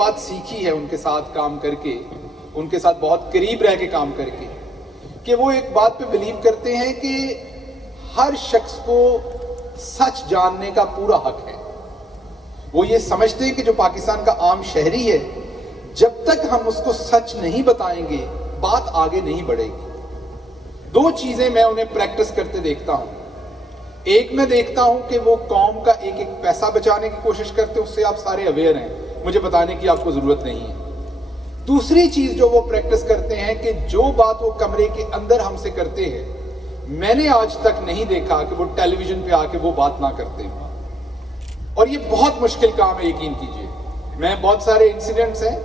بات سیکھی ہے ان کے ساتھ کام کر کے, ان کے ساتھ بہت قریب رہ کے کام کر کے, کہ وہ ایک بات پہ بلیو کرتے ہیں کہ ہر شخص کو سچ جاننے کا پورا حق ہے. وہ یہ سمجھتے ہیں کہ جو پاکستان کا عام شہری ہے, جب تک ہم اس کو سچ نہیں بتائیں گے بات آگے نہیں بڑھے گی. دو چیزیں میں انہیں پریکٹس کرتے دیکھتا ہوں. ایک میں دیکھتا ہوں کہ وہ قوم کا ایک ایک پیسہ بچانے کی کوشش کرتے ہیں, اس سے آپ سارے اویئر ہیں, مجھے بتانے کی آپ کو ضرورت نہیں ہے. دوسری چیز جو وہ پریکٹس کرتے ہیں کہ جو بات وہ کمرے کے اندر ہم سے کرتے ہیں, میں نے آج تک نہیں دیکھا کہ وہ ٹیلی ویژن پہ آ کے وہ بات نہ کرتے ہیں. اور یہ بہت مشکل کام ہے, یقین کیجئے. میں بہت سارے انسیڈنٹس ہیں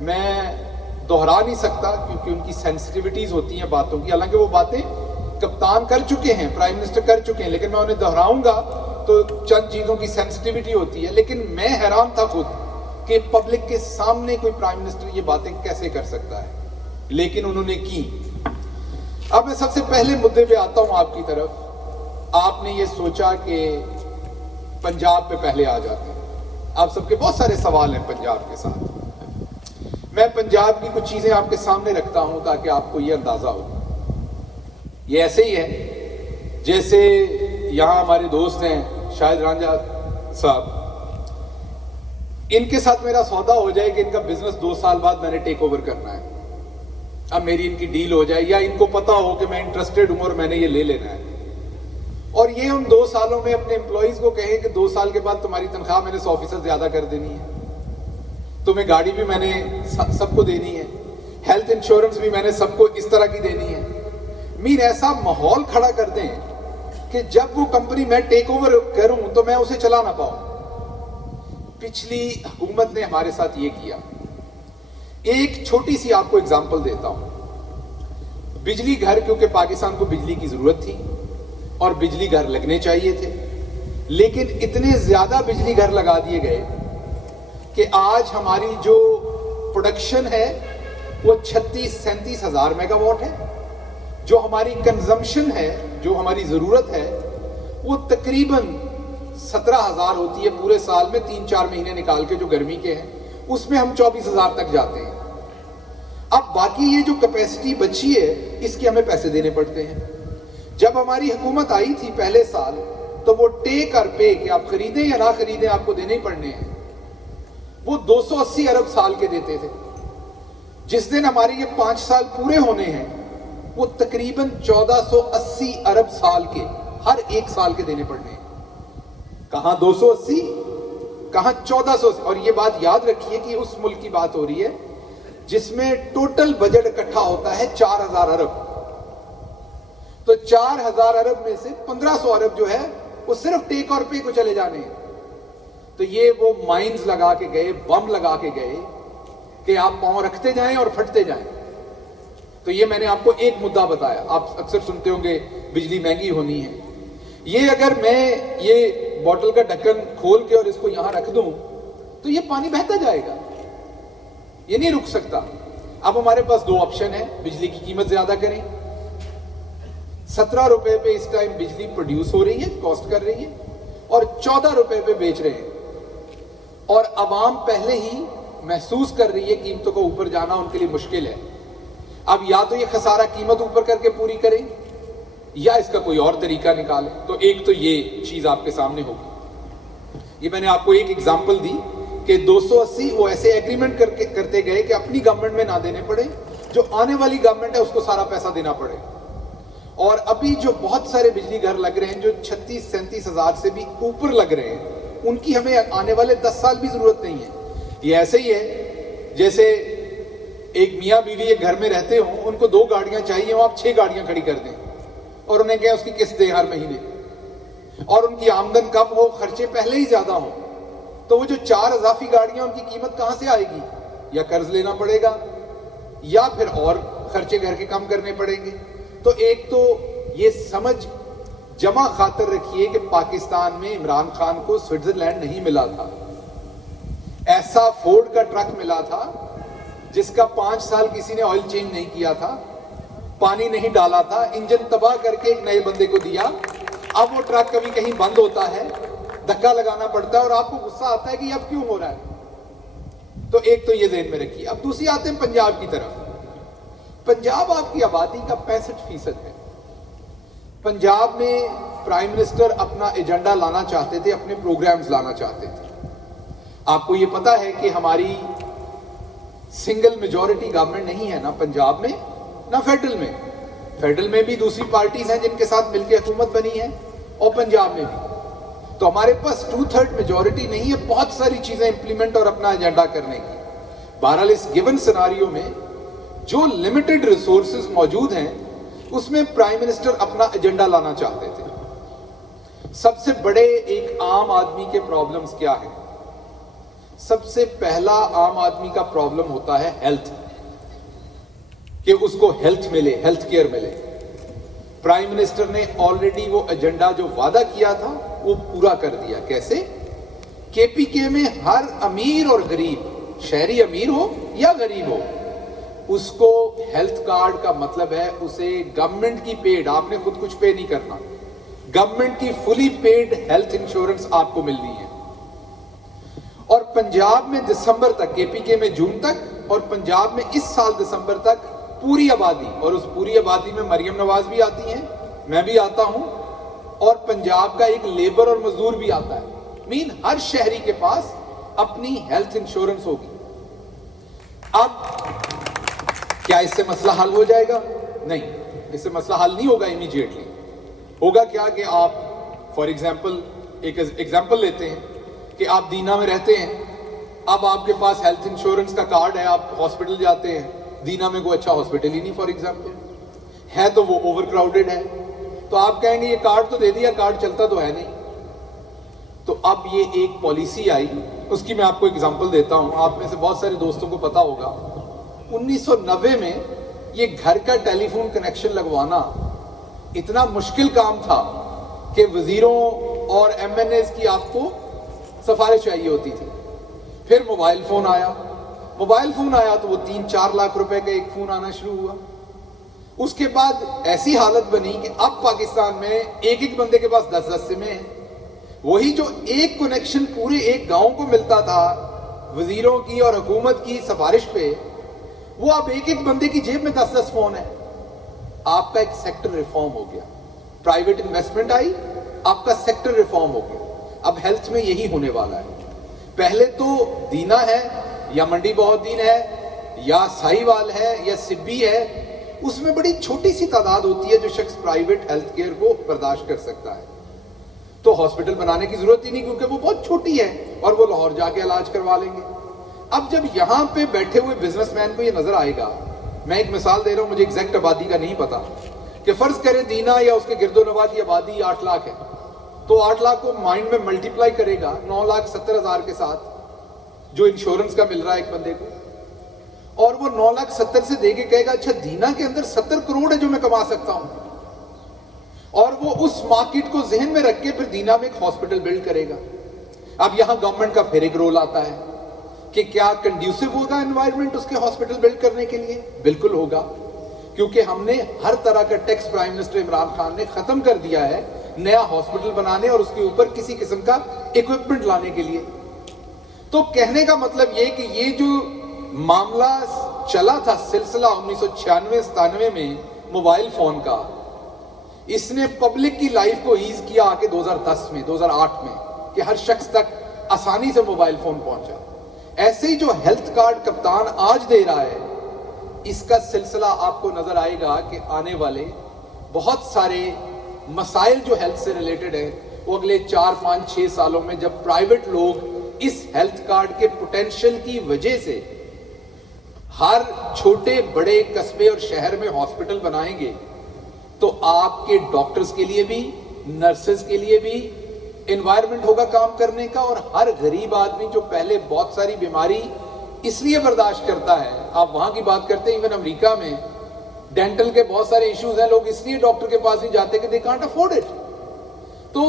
میں دہرا نہیں سکتا کیونکہ ان کی سینسٹیوٹیز ہوتی ہیں باتوں کی, حالانکہ وہ باتیں کپتان کر چکے ہیں, پرائم منسٹر کر چکے ہیں, لیکن میں انہیں دہراؤں گا تو چند چیزوں کی سینسٹیوٹی ہوتی ہے. لیکن میں حیران تھا خود کہ پبلک کے سامنے کوئی پرائم منسٹر یہ باتیں کیسے کر سکتا ہے, لیکن انہوں نے کی. اب میں سب سے پہلے مدعے پہ آتا ہوں آپ کی طرف. آپ نے یہ سوچا کہ پنجاب پہ پہلے آ جاتے ہیں. آپ سب کے بہت سارے سوال ہیں پنجاب کے ساتھ. میں پنجاب کی کچھ چیزیں آپ کے سامنے رکھتا ہوں تاکہ آپ کو یہ اندازہ ہو. یہ ایسے ہی ہے جیسے یہاں ہمارے دوست ہیں شاہد رانجھا صاحب, ان کے ساتھ میرا سودا ہو جائے کہ ان کا بزنس 2 سال بعد میں نے ٹیک اوور کرنا ہے. اب میری ان کی ڈیل ہو جائے, یا ان کو پتا ہو کہ میں انٹرسٹڈ ہوں اور میں نے یہ لے لینا ہے, اور یہ ان 2 سالوں میں اپنے امپلائیز کو کہیں کہ 2 سال کے بعد تمہاری تنخواہ میں نے 100% زیادہ کر دینی ہے, تمہیں گاڑی بھی میں نے سب کو دینی ہے, ہیلتھ انشورنس بھی میں نے سب کو اس طرح کی دینی ہے. مین ایسا ماحول کھڑا کر دیں کہ جب وہ کمپنی میں ٹیک اوور کروں تو میں اسے چلا نہ پاؤں. پچھلی حکومت نے ہمارے ساتھ یہ کیا. ایک چھوٹی سی آپ کو اگزامپل دیتا ہوں. بجلی گھر, کیونکہ پاکستان کو بجلی کی ضرورت تھی اور بجلی گھر لگنے چاہیے تھے, لیکن اتنے زیادہ بجلی گھر لگا دیے گئے کہ آج ہماری جو پروڈکشن ہے وہ 36-37 ہزار میگا واٹ ہے. جو ہماری کنزمپشن ہے, جو ہماری ضرورت ہے, وہ تقریباً 17,000 ہوتی ہے پورے سال میں. 3-4 مہینے نکال کے جو گرمی کے ہیں اس میں ہم 24,000 تک جاتے ہیں. اب باقی یہ جو کیپیسٹی بچی ہے اس کے ہمیں پیسے دینے پڑتے ہیں. جب ہماری حکومت آئی تھی پہلے سال تو وہ ٹیک اور پے کہ آپ خریدیں یا نہ خریدیں آپ کو دینے ہی پڑنے ہیں, وہ 280 ارب سال کے دیتے تھے. جس دن ہمارے یہ 5 سال پورے ہونے ہیں وہ تقریباً 1480 ارب سال کے ہر ایک سال کے دینے پڑنے ہیں. کہاں 280 کہاں 1480. اور یہ بات یاد رکھیے کہ اس ملک کی بات ہو رہی ہے جس میں ٹوٹل بجٹ اکٹھا ہوتا ہے 4000 ارب. تو 4000 ارب میں سے 1500 ارب جو ہے وہ صرف ٹیک اور پے کو چلے جانے ہیں. تو یہ وہ مائنز لگا کے گئے, بم لگا کے گئے کہ آپ پاؤں رکھتے جائیں اور پھٹتے جائیں. تو یہ میں نے آپ کو ایک مدعا بتایا. آپ اکثر سنتے ہوں گے بجلی مہنگی ہونی ہے. یہ اگر میں یہ بوٹل کا ڈھکن کھول کے اور اس کو یہاں رکھ دوں تو یہ پانی بہتا جائے گا, یہ نہیں رک سکتا. اب ہمارے پاس 2 آپشن ہیں. بجلی کی قیمت زیادہ کریں, 17 روپے پہ اس ٹائم بجلی پروڈیوس ہو رہی ہے, کاسٹ کر رہی ہے, اور 14 روپے پہ بیچ رہے ہیں. اور عوام پہلے ہی محسوس کر رہی ہے قیمتوں کو اوپر جانا ان کے لیے مشکل ہے. اب یا تو یہ خسارہ قیمت اوپر کر کے پوری کریں یا اس کا کوئی اور طریقہ نکالیں. تو ایک تو یہ چیز آپ کے سامنے ہوگی. یہ میں نے آپ کو ایک ایگزامپل دی کہ 280 وہ ایسے ایگریمنٹ کرتے گئے کہ اپنی گورنمنٹ میں نہ دینے پڑے, جو آنے والی گورنمنٹ ہے اس کو سارا پیسہ دینا پڑے. اور ابھی جو بہت سارے بجلی گھر لگ رہے ہیں جو 36-37 ہزار سے بھی اوپر لگ رہے ہیں, ان کی ہمیں آنے والے 10 سال بھی ضرورت نہیں ہے. یہ ایسے ہی ہے جیسے ایک میاں بیوی ایک گھر میں رہتے ہوں, ان کو 2 گاڑیاں چاہیے ہوں, آپ 6 گاڑیاں کھڑی کر دیں اور انہیں کہیں اس کی قسط دیں ہر مہینے, اور ان کی آمدن کم ہو, خرچے پہلے ہی زیادہ ہوں, تو وہ جو 4 اضافی گاڑیاں ان کی قیمت کہاں سے آئے گی؟ یا قرض لینا پڑے گا یا پھر اور خرچے گھر کے کم کرنے پڑیں گے. تو ایک تو یہ سمجھ جمع خاطر رکھیے کہ پاکستان میں عمران خان کو سوئٹزرلینڈ نہیں ملا تھا. ایسا فورڈ کا ٹرک ملا تھا جس کا 5 سال کسی نے آئل چینج نہیں کیا تھا, پانی نہیں ڈالا تھا, انجن تباہ کر کے ایک نئے بندے کو دیا. اب وہ ٹرک کبھی کہیں بند ہوتا ہے, دھکا لگانا پڑتا ہے اور آپ کو غصہ آتا ہے کہ یہ اب کیوں ہو رہا ہے. تو ایک تو یہ ذہن میں رکھیے. اب دوسری آتے ہیں پنجاب کی طرف. پنجاب آپ کی آبادی کا 65% ہے. پنجاب میں پرائم منسٹر اپنا ایجنڈا لانا چاہتے تھے, اپنے پروگرامز لانا چاہتے تھے. آپ کو یہ پتا ہے کہ ہماری سنگل میجورٹی گورنمنٹ نہیں ہے نہ پنجاب میں نہ فیڈرل میں. فیڈرل میں بھی دوسری پارٹیز ہیں جن کے ساتھ مل کے حکومت بنی ہے, اور پنجاب میں بھی. تو ہمارے پاس 2/3 میجورٹی نہیں ہے بہت ساری چیزیں امپلیمنٹ اور اپنا ایجنڈا کرنے کی. بہرحال اس گیون سیناریو میں جو لمیٹڈ ریسورسز موجود ہیں اس میں پرائم منسٹر اپنا ایجنڈا لانا چاہتے تھے. سب سے بڑے ایک عام آدمی کے پرابلمز کیا ہیں؟ سب سے پہلا عام آدمی کا پرابلم ہوتا ہے ہیلتھ, کہ اس کو ہیلتھ ملے, ہیلتھ کیئر ملے. پرائم منسٹر نے آلریڈی وہ ایجنڈا جو وعدہ کیا تھا وہ پورا کر دیا. کیسے؟ کے پی کے میں ہر امیر اور غریب, شہری امیر ہو یا غریب ہو, اس کو ہیلتھ کارڈ کا مطلب ہے اسے گورنمنٹ کی پیڈ, آپ نے خود کچھ پے نہیں کرنا, گورنمنٹ کی فلی پیڈ ہیلتھ انشورنس آپ کو ملنی ہے. اور پنجاب میں دسمبر تک, کے پی کے میں جون تک, اور پنجاب میں اس سال دسمبر تک پوری آبادی, اور اس پوری آبادی میں مریم نواز بھی آتی ہیں, میں بھی آتا ہوں, اور پنجاب کا ایک لیبر اور مزدور بھی آتا ہے. ہر شہری کے پاس اپنی ہیلتھ انشورنس ہوگی. اب کیا اس سے مسئلہ حل ہو جائے گا؟ نہیں, اس سے مسئلہ حل نہیں ہوگا امیڈیٹلی. ہوگا کیا کہ آپ فار ایگزامپل ایک ایگزامپل لیتے ہیں کہ آپ دینا میں رہتے ہیں, اب آپ کے پاس ہیلتھ انشورنس کا کارڈ ہے, آپ ہاسپٹل جاتے ہیں, دینا میں کوئی اچھا ہاسپٹل ہی نہیں فار ایگزامپل ہے, تو وہ اوور کراؤڈڈ ہے, تو آپ کہیں گے یہ کارڈ تو دے دیا, کارڈ چلتا تو ہے نہیں. تو اب یہ ایک پالیسی آئی, اس کی میں آپ کو ایگزامپل دیتا ہوں. آپ میں سے بہت سارے دوستوں کو پتا ہوگا 1990 میں یہ گھر کا ٹیلی فون کنیکشن لگوانا اتنا مشکل کام تھا کہ وزیروں اور ایم این ایز کی آپ کو سفارش چاہیے ہوتی تھی. پھر موبائل فون آیا, موبائل فون آیا تو وہ 3-4 لاکھ روپے کا ایک فون آنا شروع ہوا. اس کے بعد ایسی حالت بنی کہ اب پاکستان میں ایک بندے کے پاس 10 سمیں ہیں. وہی جو ایک کنیکشن پورے ایک گاؤں کو ملتا تھا وزیروں کی اور حکومت کی سفارش پہ, وہ اب ایک بندے کی جیب میں 10 فون ہے. آپ کا ایک سیکٹر ریفارم ہو گیا, پرائیویٹ انویسٹمنٹ آئی, آپ کا سیکٹر ریفارم ہو گیا. اب ہیلتھ میں یہی ہونے والا ہے. پہلے تو دینا ہے یا منڈی بہت دین ہے یا سائی وال ہے یا سبی ہے, اس میں بڑی چھوٹی سی تعداد ہوتی ہے جو شخص پرائیویٹ ہیلتھ کیئر کو برداشت کر سکتا ہے. تو ہاسپٹل بنانے کی ضرورت ہی نہیں کیونکہ وہ بہت چھوٹی ہے اور وہ لاہور جا کے علاج کروا لیں گے. اب جب یہاں پہ بیٹھے ہوئے بزنس مین کو یہ نظر آئے گا, میں ایک مثال دے رہا ہوں, مجھے ایگزیکٹ آبادی کا نہیں پتا, کہ فرض کریں دینا یا اس کے گرد و نواح کی آبادی 8 لاکھ ہے, تو 8 لاکھ کو مائنڈ میں ملٹیپلائی کرے گا 9,70,000 کے ساتھ جو انشورنس کا مل رہا ہے ایک بندے کو, اور وہ 9,70,000 سے دے کے کہے گا اچھا دینا کے اندر 70 کروڑ ہے جو میں کما سکتا ہوں, اور وہ اس مارکیٹ کو ذہن میں رکھ کے پھر دینا میں ایک ہاسپٹل بلڈ کرے گا. اب یہاں گورنمنٹ کا پھر ایک رول آتا ہے کہ کیا کنڈیوسو ہوگا انوائرمنٹ اس کے ہاسپٹل بلڈ کرنے کے لیے؟ بالکل ہوگا, کیونکہ ہم نے ہر طرح کا tax prime minister Imran Khan نے ختم کر دیا ہے نیا ہاسپٹل بنانے اور اس کے اوپر کسی قسم کا ایکوپمنٹ لانے کے لیے. تو کہنے کا مطلب یہ کہ یہ جو معاملہ چلا تھا سلسلہ 1996-97 میں موبائل فون کا, اس نے پبلک کی لائف کو ایز کیا آ کے 2010 میں 2008 میں کہ ہر شخص تک آسانی سے موبائل فون پہنچا. ایسے ہی جو ہیلتھ کارڈ کپتان آج دے رہا ہے, اس کا سلسلہ آپ کو نظر آئے گا کہ آنے والے بہت سارے مسائل جو ہیلتھ سے ریلیٹڈ ہیں وہ اگلے 4-5-6 سالوں میں جب پرائیویٹ لوگ اس ہیلتھ کارڈ کے پوٹینشل کی وجہ سے ہر چھوٹے بڑے قصبے اور شہر میں ہاسپٹل بنائیں گے, تو آپ کے ڈاکٹرز کے لیے بھی, نرسز کے لیے بھی انوائرمنٹ ہوگا کام کرنے کا, اور ہر غریب آدمی جو پہلے بہت ساری بیماری اس لیے برداشت کرتا ہے, آپ وہاں کی بات کرتے ہیں ایون امریکہ میں ڈینٹل کے بہت سارے ایشوز ہیں, لوگ اس لیے ڈاکٹر کے پاس نہیں جاتے کہ they can't afford it, تو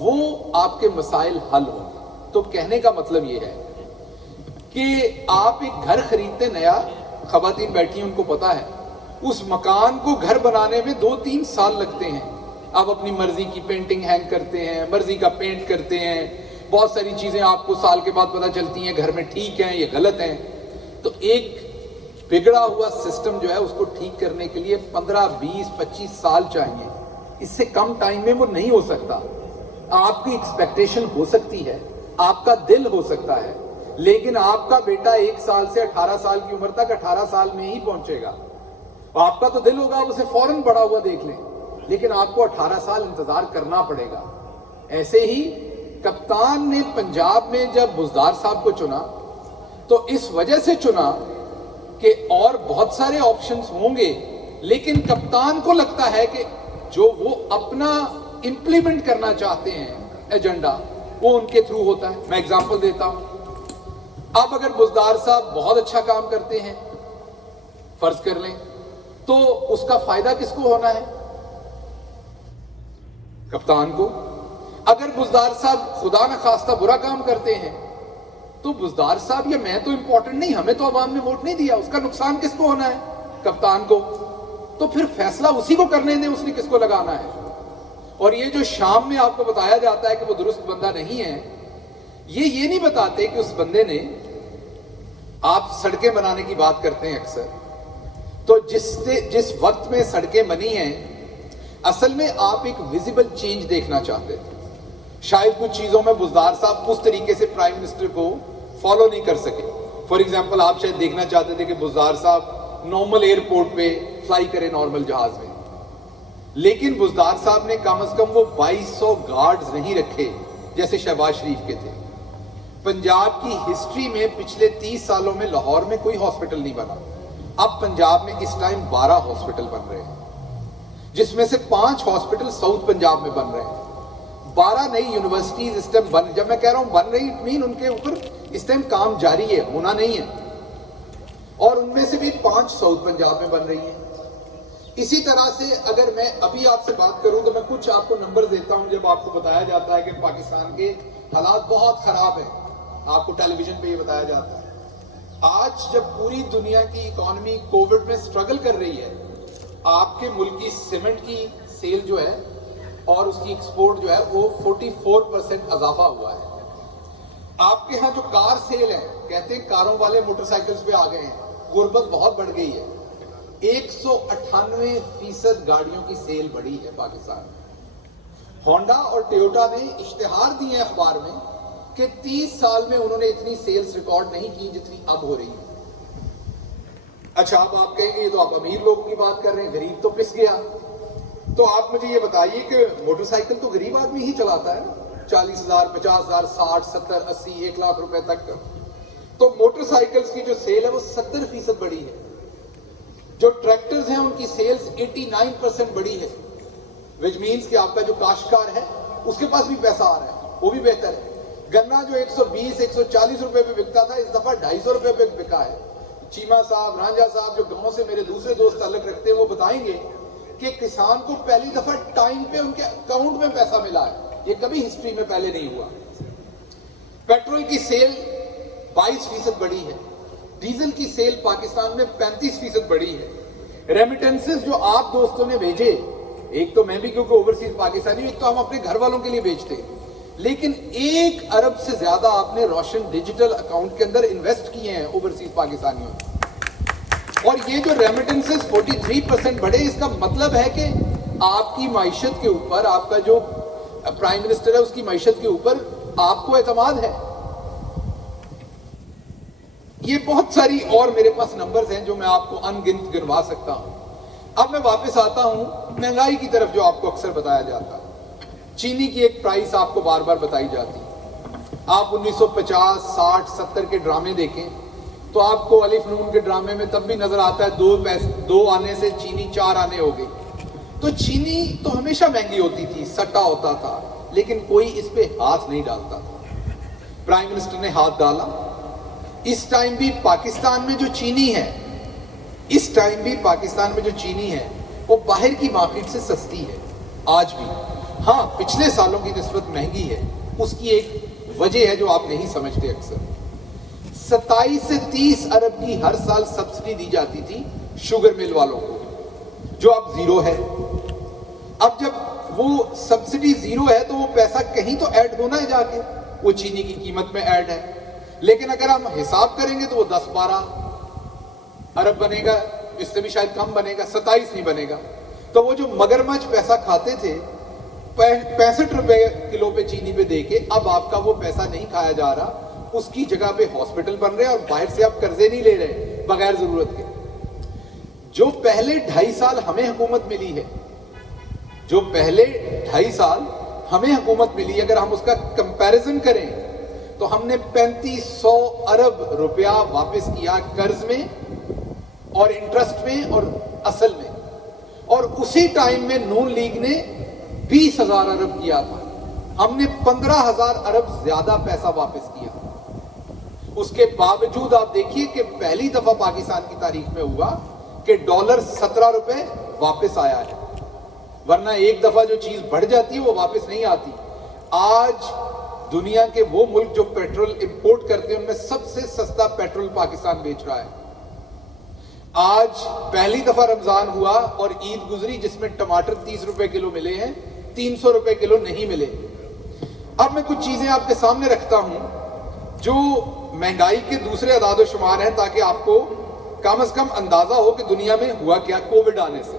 وہ آپ کے مسائل حل ہوں. تو کہنے کا مطلب یہ ہے کہ آپ ایک گھر خریدتے نیا, خواتین بیٹھی ہیں ان کو پتا ہے, اس مکان کو گھر بنانے میں 2-3 سال لگتے ہیں. آپ اپنی مرضی کی پینٹنگ ہینگ کرتے ہیں, مرضی کا پینٹ کرتے ہیں, بہت ساری چیزیں آپ کو سال کے بعد پتہ چلتی ہیں گھر میں ٹھیک ہیں یہ غلط ہیں. تو ایک بگڑا ہوا سسٹم جو ہے اس کو ٹھیک کرنے کے لیے 15 20 25 سال چاہیے. اس سے کم ٹائم میں وہ نہیں ہو سکتا. آپ کی ایکسپیکٹیشن ہو سکتی ہے, آپ کا دل ہو سکتا ہے, لیکن آپ کا بیٹا 1 سال سے 18 سال کی عمر تک 18 سال میں ہی پہنچے گا. آپ کا تو دل ہوگا اسے فوراً بڑا ہوا دیکھ لیں, لیکن آپ کو 18 سال انتظار کرنا پڑے گا. ایسے ہی کپتان نے پنجاب میں جب بزدار صاحب کو چنا تو اس وجہ سے چنا کہ اور بہت سارے آپشنز ہوں گے, لیکن کپتان کو لگتا ہے کہ جو وہ اپنا امپلیمنٹ کرنا چاہتے ہیں ایجنڈا وہ ان کے تھرو ہوتا ہے. میں ایگزامپل دیتا ہوں. اب اگر بزدار صاحب بہت اچھا کام کرتے ہیں فرض کر لیں, تو اس کا فائدہ کس کو ہونا ہے؟ کپتان کو. اگر بزدار صاحب خدا نخواستہ برا کام کرتے ہیں تو بزدار صاحب یا میں تو امپورٹنٹ نہیں, ہمیں تو عوام نے ووٹ نہیں دیا, اس کا نقصان کس کو ہونا ہے؟ کپتان کو. تو پھر فیصلہ اسی کو کرنے دیں, اس نے کس کو لگانا ہے. اور یہ جو شام میں آپ کو بتایا جاتا ہے کہ وہ درست بندہ نہیں ہے, یہ نہیں بتاتے کہ اس بندے نے, آپ سڑکیں بنانے کی بات کرتے ہیں اکثر, تو جس وقت میں سڑکیں بنی ہیں اصل میں آپ ایک ویزیبل چینج دیکھنا چاہتے تھے. شاید کچھ چیزوں میں بزدار صاحب اس طریقے سے پرائم منسٹر کو فالو نہیں کر سکے. فار ایگزامپل آپ شاید دیکھنا چاہتے تھے کہ بزدار صاحب نارمل ایئرپورٹ پہ فلائی کرے نارمل جہاز میں, لیکن بزدار صاحب نے کم از کم وہ 2200 گارڈز نہیں رکھے جیسے شہباز شریف کے تھے. پنجاب کی ہسٹری میں پچھلے 30 سالوں میں لاہور میں کوئی ہاسپٹل نہیں بنا. اب پنجاب میں اس ٹائم 12 ہاسپٹل بن رہے ہیں, جس میں سے 5 ہاسپٹل ساؤتھ پنجاب میں بن رہے ہیں. 12 نئی یونیورسٹیز اس ٹائم جب میں کہہ رہا ہوں بن رہی, اٹ مین ان کے اوپر اس ٹائم کام جاری ہے, ہونا نہیں ہے. اور ان میں سے بھی 5 ساؤتھ پنجاب میں بن رہی ہیں. اسی طرح سے اگر میں ابھی آپ سے بات کروں تو میں کچھ آپ کو نمبر دیتا ہوں. جب آپ کو بتایا جاتا ہے کہ پاکستان کے حالات بہت خراب ہیں, آپ کو ٹیلی ویژن پہ یہ بتایا جاتا ہے. آج جب پوری دنیا کی اکانومی کووڈ میں سٹرگل کر رہی ہے, آپ کے ملک کی سیمنٹ کی سیل جو ہے اور اس کی ایکسپورٹ جو ہے وہ 44% اضافہ ہوا ہے. آپ کے ہاں جو کار سیل ہے, کہتے ہیں کاروں والے موٹر سائیکلز پہ آ گئے ہیں, غربت بہت بڑھ گئی ہے. 198% گاڑیوں کی سیل بڑھی ہے پاکستان میں. ہونڈا اور ٹویوٹا نے اشتہار دیے ہیں اخبار میں کہ 30 سال میں انہوں نے اتنی سیلز ریکارڈ نہیں کی جتنی اب ہو رہی ہے. اچھا اب آپ کہیں گے یہ تو آپ امیر لوگوں کی بات کر رہے ہیں, غریب تو پس گیا. تو آپ مجھے یہ بتائیے کہ موٹر سائیکل تو غریب آدمی ہی چلاتا ہے نا, 40,000 50,000 60 70 80 1 لاکھ روپے تک. تو موٹر سائیکلز کی جو سیل ہے وہ 70% بڑی ہے. جو ٹریکٹرز ہیں ان کی سیلز 89% بڑی ہے, which means کہ آپ کا جو کاشتکار ہے اس کے پاس بھی پیسہ آ رہا ہے, وہ بھی بہتر ہے. گنا جو 120 140 روپے پہ بکتا تھا اس دفعہ 250 روپے پہ بکا ہے. چیمہ صاحب, رانجھا صاحب جو گاؤں سے میرے دوسرے دوست تعلق رکھتے ہیں وہ بتائیں گے کہ کسان کو پہلی دفعہ ٹائم پہ ان کے اکاؤنٹ میں پیسہ ملا ہے. یہ کبھی ہسٹری میں پہلے نہیں ہوا. پیٹرول کی سیل 22% بڑی ہے. ڈیزل کی سیل پاکستان میں 35% بڑی ہے. ریمیٹنسز جو آپ دوستوں نے بھیجے, ایک تو میں بھی کیونکہ اوورسیز پاکستانی ہوں, ایک تو ہم اپنے گھر والوں کے لیے بھیجتے ہیں, لیکن 1 ارب سے زیادہ آپ نے روشن ڈیجیٹل اکاؤنٹ کے اندر انویسٹ کیے ہیں اوورسیز پاکستانیوں نے. اور یہ جو ریمیٹنسز 43% بڑھے, اس کا مطلب ہے کہ آپ کی معیشت کے اوپر, آپ کا جو پرائم منسٹر ہے اس کی معیشت کے اوپر آپ کو اعتماد ہے. یہ بہت ساری اور میرے پاس نمبرز ہیں جو میں آپ کو ان گنت گنوا سکتا ہوں. اب میں واپس آتا ہوں مہنگائی کی طرف جو آپ کو اکثر بتایا جاتا ہے. چینی کی ایک پرائس آپ کو بار بار بتائی جاتی. آپ 1950 60 70 کے ڈرامے دیکھیں تو آپ کو الف نون کے ڈرامے میں تب بھی نظر آتا ہے 2 آنے سے چینی 4 آنے ہو گئی. تو چینی تو ہمیشہ مہنگی ہوتی تھی, سٹا ہوتا تھا, لیکن کوئی اس پہ ہاتھ نہیں ڈالتا تھا. پرائم منسٹر نے ہاتھ ڈالا. اس ٹائم بھی پاکستان میں جو چینی ہے, اس ٹائم بھی پاکستان میں جو چینی ہے وہ باہر کی مارکیٹ سے سستی ہے آج بھی. ہاں پچھلے سالوں کی نسبت مہنگی ہے. اس کی ایک وجہ ہے جو آپ نہیں سمجھتے. اکثر 27 سے 30 ارب کی ہر سال سبسڈی دی جاتی تھی شوگر مل والوں کو, جو اب زیرو ہے. اب جب وہ سبسڈی زیرو ہے تو وہ پیسہ کہیں تو ایڈ ہونا ہے جا کے, وہ چینی کی قیمت میں ایڈ ہے. لیکن اگر ہم حساب کریں گے تو وہ 10-12 ارب بنے گا, اس سے بھی شاید کم بنے گا, 27 نہیں بنے گا. تو وہ جو مگرمچھ پیسہ کھاتے تھے 65 روپے کلو پہ چینی پہ دے کے, اب آپ کا وہ پیسہ نہیں کھایا جا رہا, اس کی جگہ پہ ہاسپٹل بن رہے ہیں اور باہر سے آپ قرضے نہیں لے رہے بغیر ضرورت کے. جو پہلے 2.5 سال ہمیں حکومت ملی ہے, جو پہلے 2.5 سال ہمیں حکومت ملی, اگر ہم اس کا کمپیریزن کریں تو ہم نے 3500 ارب روپیہ واپس کیا قرض میں اور انٹرسٹ میں اور اصل میں, اور اسی ٹائم میں نون لیگ نے 20,000 ارب کیا تھا, ہم نے 15,000 ارب زیادہ پیسہ واپس کیا. اس کے باوجود آپ دیکھیے کہ پہلی دفعہ پاکستان کی تاریخ میں ہوا کہ ڈالر 17 روپے واپس آیا ہے, ورنہ ایک دفعہ جو چیز بڑھ جاتی ہے وہ واپس نہیں آتی. آج دنیا کے وہ ملک جو پیٹرول امپورٹ کرتے ہیں ان میں سب سے سستا پیٹرول پاکستان بیچ رہا ہے. آج پہلی دفعہ رمضان ہوا اور عید گزری جس میں ٹماٹر 30 روپے کلو ملے ہیں, 300 روپے کلو نہیں ملے. اب میں کچھ چیزیں آپ کے سامنے رکھتا ہوں جو مہنگائی کے دوسرے اعداد و شمار ہیں, تاکہ آپ کو کم از کم اندازہ ہو کہ دنیا میں ہوا کیا کووڈ آنے سے.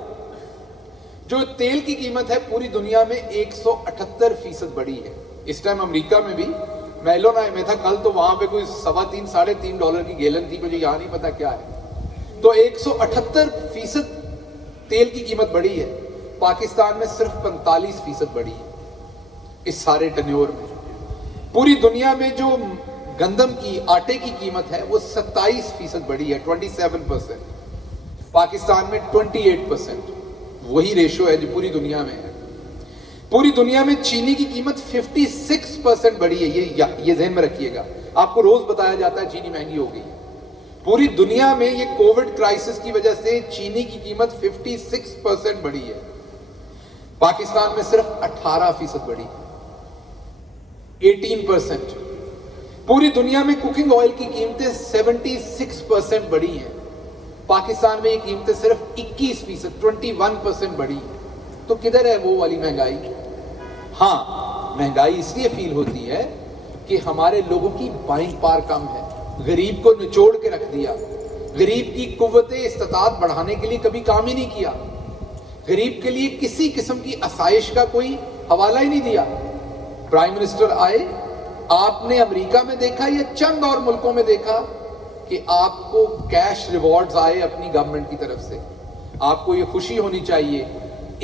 جو تیل کی قیمت ہے پوری دنیا میں 178% بڑھی ہے. اس ٹائم امریکہ میں بھی, میں ایلونائے میں تھا کل, تو وہاں پہ کوئی $3.5-3.5 کی گیلن تھی, مجھے یہاں نہیں پتا کیا ہے. تو 178% تیل کی قیمت بڑھی ہے. پاکستان میں صرف 45% بڑھی ہے اس سارے ٹنیور میں. پوری دنیا میں جو گندم کی, آٹے کی قیمت ہے وہ 27% بڑھی ہے, 27%. پاکستان میں 28%. وہی ریشو ہے جو پوری دنیا میں ہے. پوری دنیا میں چینی کی قیمت 56% بڑھی ہے. یہ ذہن میں رکھیے گا, آپ کو روز بتایا جاتا ہے چینی مہنگی ہو گئی. پوری دنیا میں یہ کووڈ کرائسس کی وجہ سے چینی کی قیمت 56% بڑھی ہے. پاکستان میں صرف 18% بڑھی ہے, 18%. پوری دنیا میں کوکنگ آئل کی قیمتیں 76% بڑھی ہیں. پاکستان میں یہ قیمتیں صرف 21%, 21% بڑھی ہیں. تو کدھر ہے وہ والی مہنگائی؟ ہاں, مہنگائی اس لیے فیل ہوتی ہے کہ ہمارے لوگوں کی بائنگ پاور کم ہے. غریب کو نچوڑ کے رکھ دیا, غریب کی قوت استطاعت بڑھانے کے لیے کبھی کام ہی نہیں کیا, غریب کے لیے کسی قسم کی آسائش کا کوئی حوالہ ہی نہیں دیا. پرائم منسٹر آئے, آپ نے امریکہ میں دیکھا یا چند اور ملکوں میں دیکھا کہ آپ کو کیش ریوارڈز آئے اپنی گورنمنٹ کی طرف سے؟ آپ کو یہ خوشی ہونی چاہیے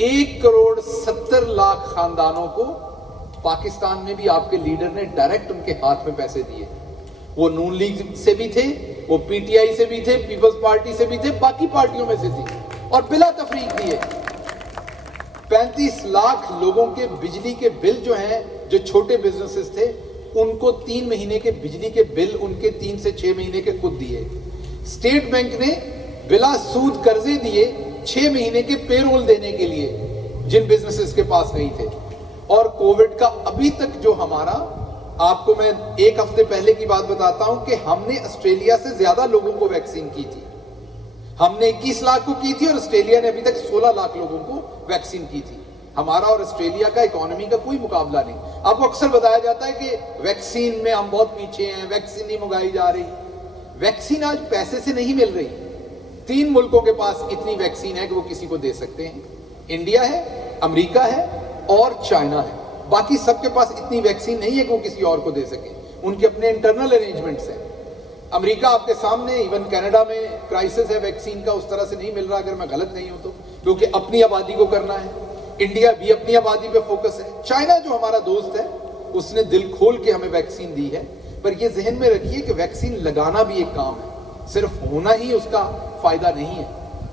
1,70,00,000 خاندانوں کو پاکستان میں بھی آپ کے لیڈر نے ڈائریکٹ ان کے ہاتھ میں پیسے دیے. وہ نون لیگ سے بھی تھے, وہ پی ٹی آئی سے بھی تھے, پیپلز پارٹی سے بھی تھے, باقی پارٹیوں میں سے تھے, اور بلا تفریق دیے. 35 لاکھ لوگوں کے بجلی کے بل جو ہیں, جو چھوٹے بزنسز تھے, ان کو 3 مہینے کے بجلی کے بل ان کے 3 سے 6 مہینے کے خود دیے. اسٹیٹ بینک نے بلا سود قرضے دیے 6 مہینے کے پے رول دینے کے لیے جن بزنسز کے پاس نہیں تھے. اور کووڈ کا ابھی تک جو ہمارا, آپ کو میں 1 ہفتے پہلے کی بات بتاتا ہوں کہ ہم نے آسٹریلیا سے زیادہ لوگوں کو ویکسین کی تھی. ہم نے 21 لاکھ کو کی تھی اور آسٹریلیا نے ابھی تک 16 لاکھ لوگوں کو ویکسین کی تھی. ہمارا اور آسٹریلیا کا اکانومی کا کوئی مقابلہ نہیں. آپ کو اکثر بتایا جاتا ہے کہ ویکسین میں ہم بہت پیچھے ہیں, ویکسین نہیں منگائی جا رہی. ویکسین آج پیسے سے نہیں مل رہی. 3 ملکوں کے پاس اتنی ویکسین ہے کہ وہ کسی کو دے سکتے ہیں. انڈیا ہے, امریکہ ہے اور چائنا ہے. باقی سب کے پاس اتنی ویکسین نہیں ہے کہ وہ کسی اور کو دے سکیں. ان کے اپنے انٹرنل ارینجمنٹس ہیں. امریکہ آپ کے سامنے, ایون کینیڈا میں کرائسس ہے ویکسین کا, اس طرح سے نہیں مل رہا اگر میں غلط نہیں ہوں تو, کیونکہ اپنی آبادی کو کرنا ہے. انڈیا بھی اپنی آبادی پہ فوکس ہے. چائنا جو ہمارا دوست ہے اس نے دل کھول کے ہمیں ویکسین دی ہے. پر یہ ذہن میں رکھیے کہ ویکسین لگانا بھی ایک کام ہے, صرف ہونا ہی اس کا فائدہ نہیں ہے.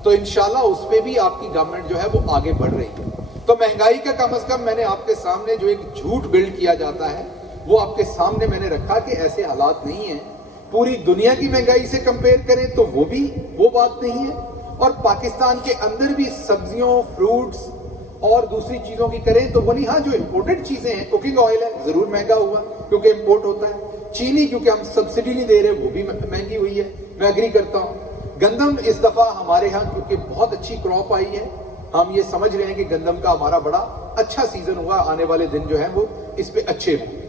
تو انشاءاللہ اس پہ بھی آپ کی گورنمنٹ جو ہے وہ آگے بڑھ رہی ہے. تو مہنگائی کا کم از کم میں نے آپ کے سامنے جو ایک جھوٹ بلڈ کیا جاتا ہے وہ آپ کے سامنے میں نے رکھا کہ ایسے حالات نہیں ہیں. پوری دنیا کی مہنگائی سے کمپیئر کریں تو وہ بھی وہ بات نہیں ہے, اور پاکستان کے اندر بھی سبزیوں, فروٹس اور دوسری چیزوں کی کریں تو وہ نہیں. ہاں, جو امپورٹڈ چیزیں ہیں, کوکنگ آئل ہے ضرور مہنگا ہوا کیونکہ امپورٹ ہوتا ہے. چینی کیونکہ ہم سبسڈی نہیں دے رہے وہ بھی مہنگی ہوئی ہے, میں اگری کرتا ہوں. گندم اس دفعہ ہمارے ہاں کیونکہ بہت اچھی کراپ آئی ہے, ہم یہ سمجھ رہے ہیں کہ گندم کا ہمارا بڑا اچھا سیزن ہوا, آنے والے دن جو ہیں وہ اس پہ اچھے ہوں.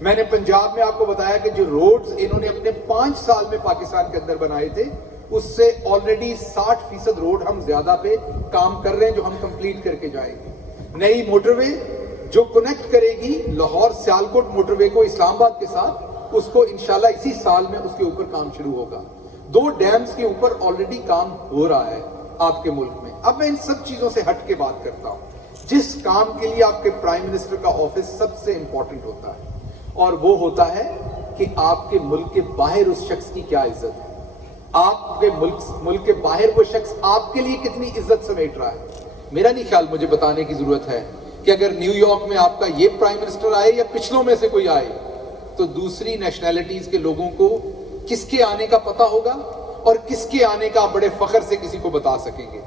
میں نے پنجاب میں آپ کو بتایا کہ جو روڈز انہوں نے اپنے 5 سال میں پاکستان کے اندر بنائے تھے اس سے آلریڈی 60% روڈ ہم زیادہ پہ کام کر رہے ہیں جو ہم کمپلیٹ کر کے جائیں گے. نئی موٹر وے جو کنیکٹ کرے گی لاہور سیالکوٹ موٹر وے کو اسلام آباد کے ساتھ، اس کو انشاءاللہ اسی سال میں اس کے اوپر کام شروع ہوگا. 2 ڈیمز کے اوپر آلریڈی کام ہو رہا ہے آپ کے ملک میں. اب میں ان سب چیزوں سے ہٹ کے بات کرتا ہوں. جس کام کے لیے آپ کے پرائم منسٹر کا آفس سب سے امپورٹنٹ ہوتا ہے اور وہ ہوتا ہے کہ آپ کے ملک کے باہر اس شخص کی کیا عزت ہے، آپ کے ملک کے باہر وہ شخص آپ کے لیے کتنی عزت سمیٹ رہا ہے. میرا نہیں خیال مجھے بتانے کی ضرورت ہے کہ اگر نیو یارک میں آپ کا یہ پرائم منسٹر آئے یا پچھلوں میں سے کوئی آئے تو دوسری نیشنلٹیز کے لوگوں کو کس کے آنے کا پتہ ہوگا اور کس کے آنے کا آپ بڑے فخر سے کسی کو بتا سکیں گے.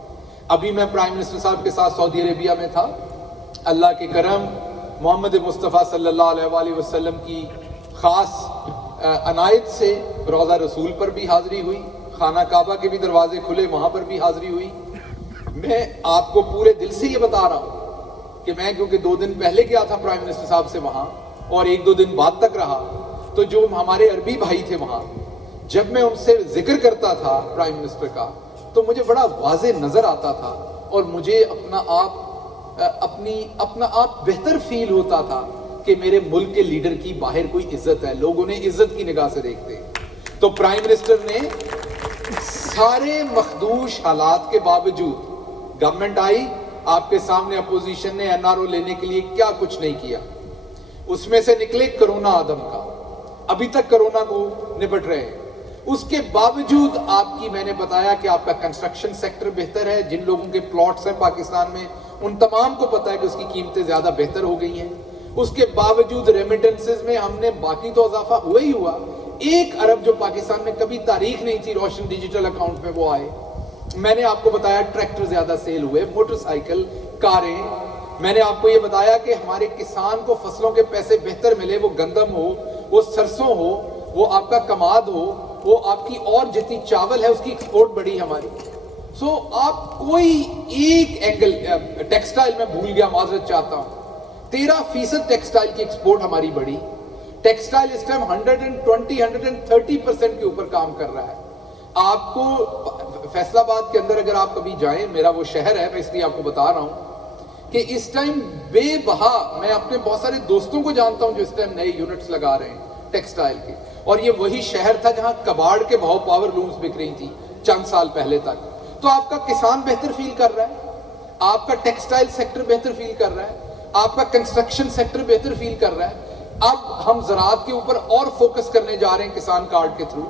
ابھی میں پرائم منسٹر صاحب کے ساتھ سعودی عربیہ میں تھا. اللہ کے کرم محمد مصطفیٰ صلی اللہ علیہ وآلہ وسلم کی خاص عنایت سے روضہ رسول پر بھی حاضری ہوئی، خانہ کعبہ کے بھی دروازے کھلے، وہاں پر بھی حاضری ہوئی. میں آپ کو پورے دل سے یہ بتا رہا ہوں کہ میں کیونکہ 2 دن پہلے گیا تھا پرائم منسٹر صاحب سے وہاں اور 1-2 دن بعد تک رہا، تو جو ہمارے عربی بھائی تھے وہاں، جب میں ان سے ذکر کرتا تھا پرائم منسٹر کا تو مجھے بڑا واضح نظر آتا تھا اور مجھے اپنا آپ بہتر فیل ہوتا تھا کہ میرے ملک کے لیڈر کی باہر کوئی عزت ہے، لوگ انہیں عزت کی نگاہ سے دیکھتے ہیں. تو پرائم منسٹر نے سارے مخدوش حالات کے باوجود، گورنمنٹ آئی آپ کے سامنے، اپوزیشن نے NRO لینے کے لیے کیا کچھ نہیں کیا، اس میں سے نکلے کرونا آدم کا، ابھی تک کرونا کو نپٹ رہے ہیں. اس کے باوجود آپ کی، میں نے بتایا کہ آپ کا کنسٹرکشن سیکٹر بہتر ہے، جن لوگوں کے پلاٹس ہیں پاکستان میں ان تمام کو پتا ہے کہ اس کی قیمتیں زیادہ بہتر ہو گئی ہیں. اس کے باوجود ریمیٹنسز میں ہم نے باقی تو اضافہ ہوا ہی ہوا، 1 ارب جو پاکستان میں کبھی تاریخ نہیں تھی روشن ڈیجیٹل اکاؤنٹ میں وہ آئے. میں نے آپ کو بتایا ٹریکٹر زیادہ سیل ہوئے، موٹر سائیکل، کاریں. میں نے آپ کو یہ بتایا کہ ہمارے کسان کو فصلوں کے پیسے بہتر ملے، وہ گندم ہو، وہ سرسوں ہو، وہ آپ کا کماد ہو، وہ آپ کی اور جتنی چاول ہے اس کی ایکسپورٹ بڑھی ہماری. سو آپ کوئی ایک اینگل، ٹیکسٹائل میں بھول گیا، معذرت چاہتا ہوں، 13% ٹیکسٹائل کی ایکسپورٹ ہماری بڑھی. ٹیکسٹائل اس ٹائم 130% کے اوپر کام کر رہا ہے. آپ کو فیصل آباد کے اندر اگر آپ کبھی جائیں، میرا وہ شہر ہے، میں اس لیے آپ کو بتا رہا ہوں کہ اس ٹائم بے بہا، میں اپنے بہت سارے دوستوں کو جانتا ہوں جو اس ٹائم نئے یونٹس لگا رہے ہیں ٹیکسٹائل کے، اور یہ وہی شہر تھا جہاں کباڑ کے بہاؤ پاور لومز بک رہی تھی چند سال پہلے تک. تو آپ کا کسان بہتر فیل کر رہا ہے، آپ کا ٹیکسٹائل سیکٹر بہتر فیل کر رہا ہے، آپ کا کنسٹرکشن سیکٹر بہتر فیل کر رہا ہے. اب ہم زراعت کے اوپر اور فوکس کرنے جا رہے ہیں کسان کارڈ کے تھرو.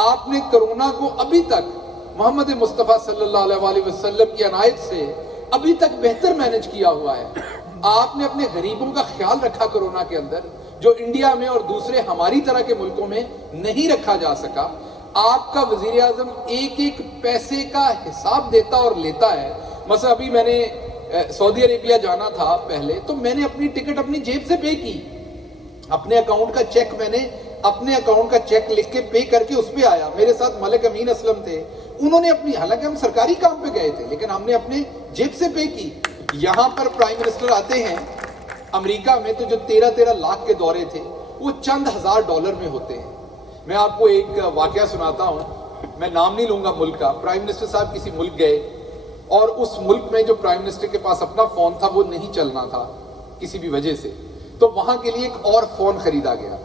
آپ نے کرونا کو ابھی تک محمد مصطفیٰ صلی اللہ علیہ وآلہ وسلم کی عنایت سے ابھی تک بہتر مینج کیا ہوا ہے. آپ نے اپنے غریبوں کا خیال رکھا کرونا کے اندر، جو انڈیا میں اور دوسرے ہماری طرح کے ملکوں میں نہیں رکھا جا سکا. آپ کا وزیر اعظم ایک ایک پیسے کا حساب دیتا اور لیتا ہے. مثلا ابھی میں نے سعودی عربیہ جانا تھا پہلے، تو میں نے اپنی ٹکٹ اپنی جیب سے پے کی، اپنے اکاؤنٹ کا چیک، میں نے اپنے اکاؤنٹ کا چیک لکھ کے پے کر کے اس پہ آیا. میرے ساتھ ملک امین اسلم تھے، انہوں نے اپنی، حالانکہ ہم سرکاری کام پہ گئے تھے لیکن ہم نے اپنے جیب سے پے کی. یہاں پر پرائم منسٹر آتے ہیں امریکہ میں تو جو 13 لاکھ کے دورے تھے وہ چند ہزار ڈالر میں ہوتے ہیں. میں آپ کو ایک واقعہ سناتا ہوں، میں نام نہیں لوں گا ملک کا. پرائم منسٹر صاحب کسی ملک گئے اور اس ملک میں جو پرائم منسٹر کے پاس اپنا فون تھا وہ نہیں چلنا تھا کسی بھی وجہ سے، تو وہاں کے لیے ایک اور فون خریدا گیا.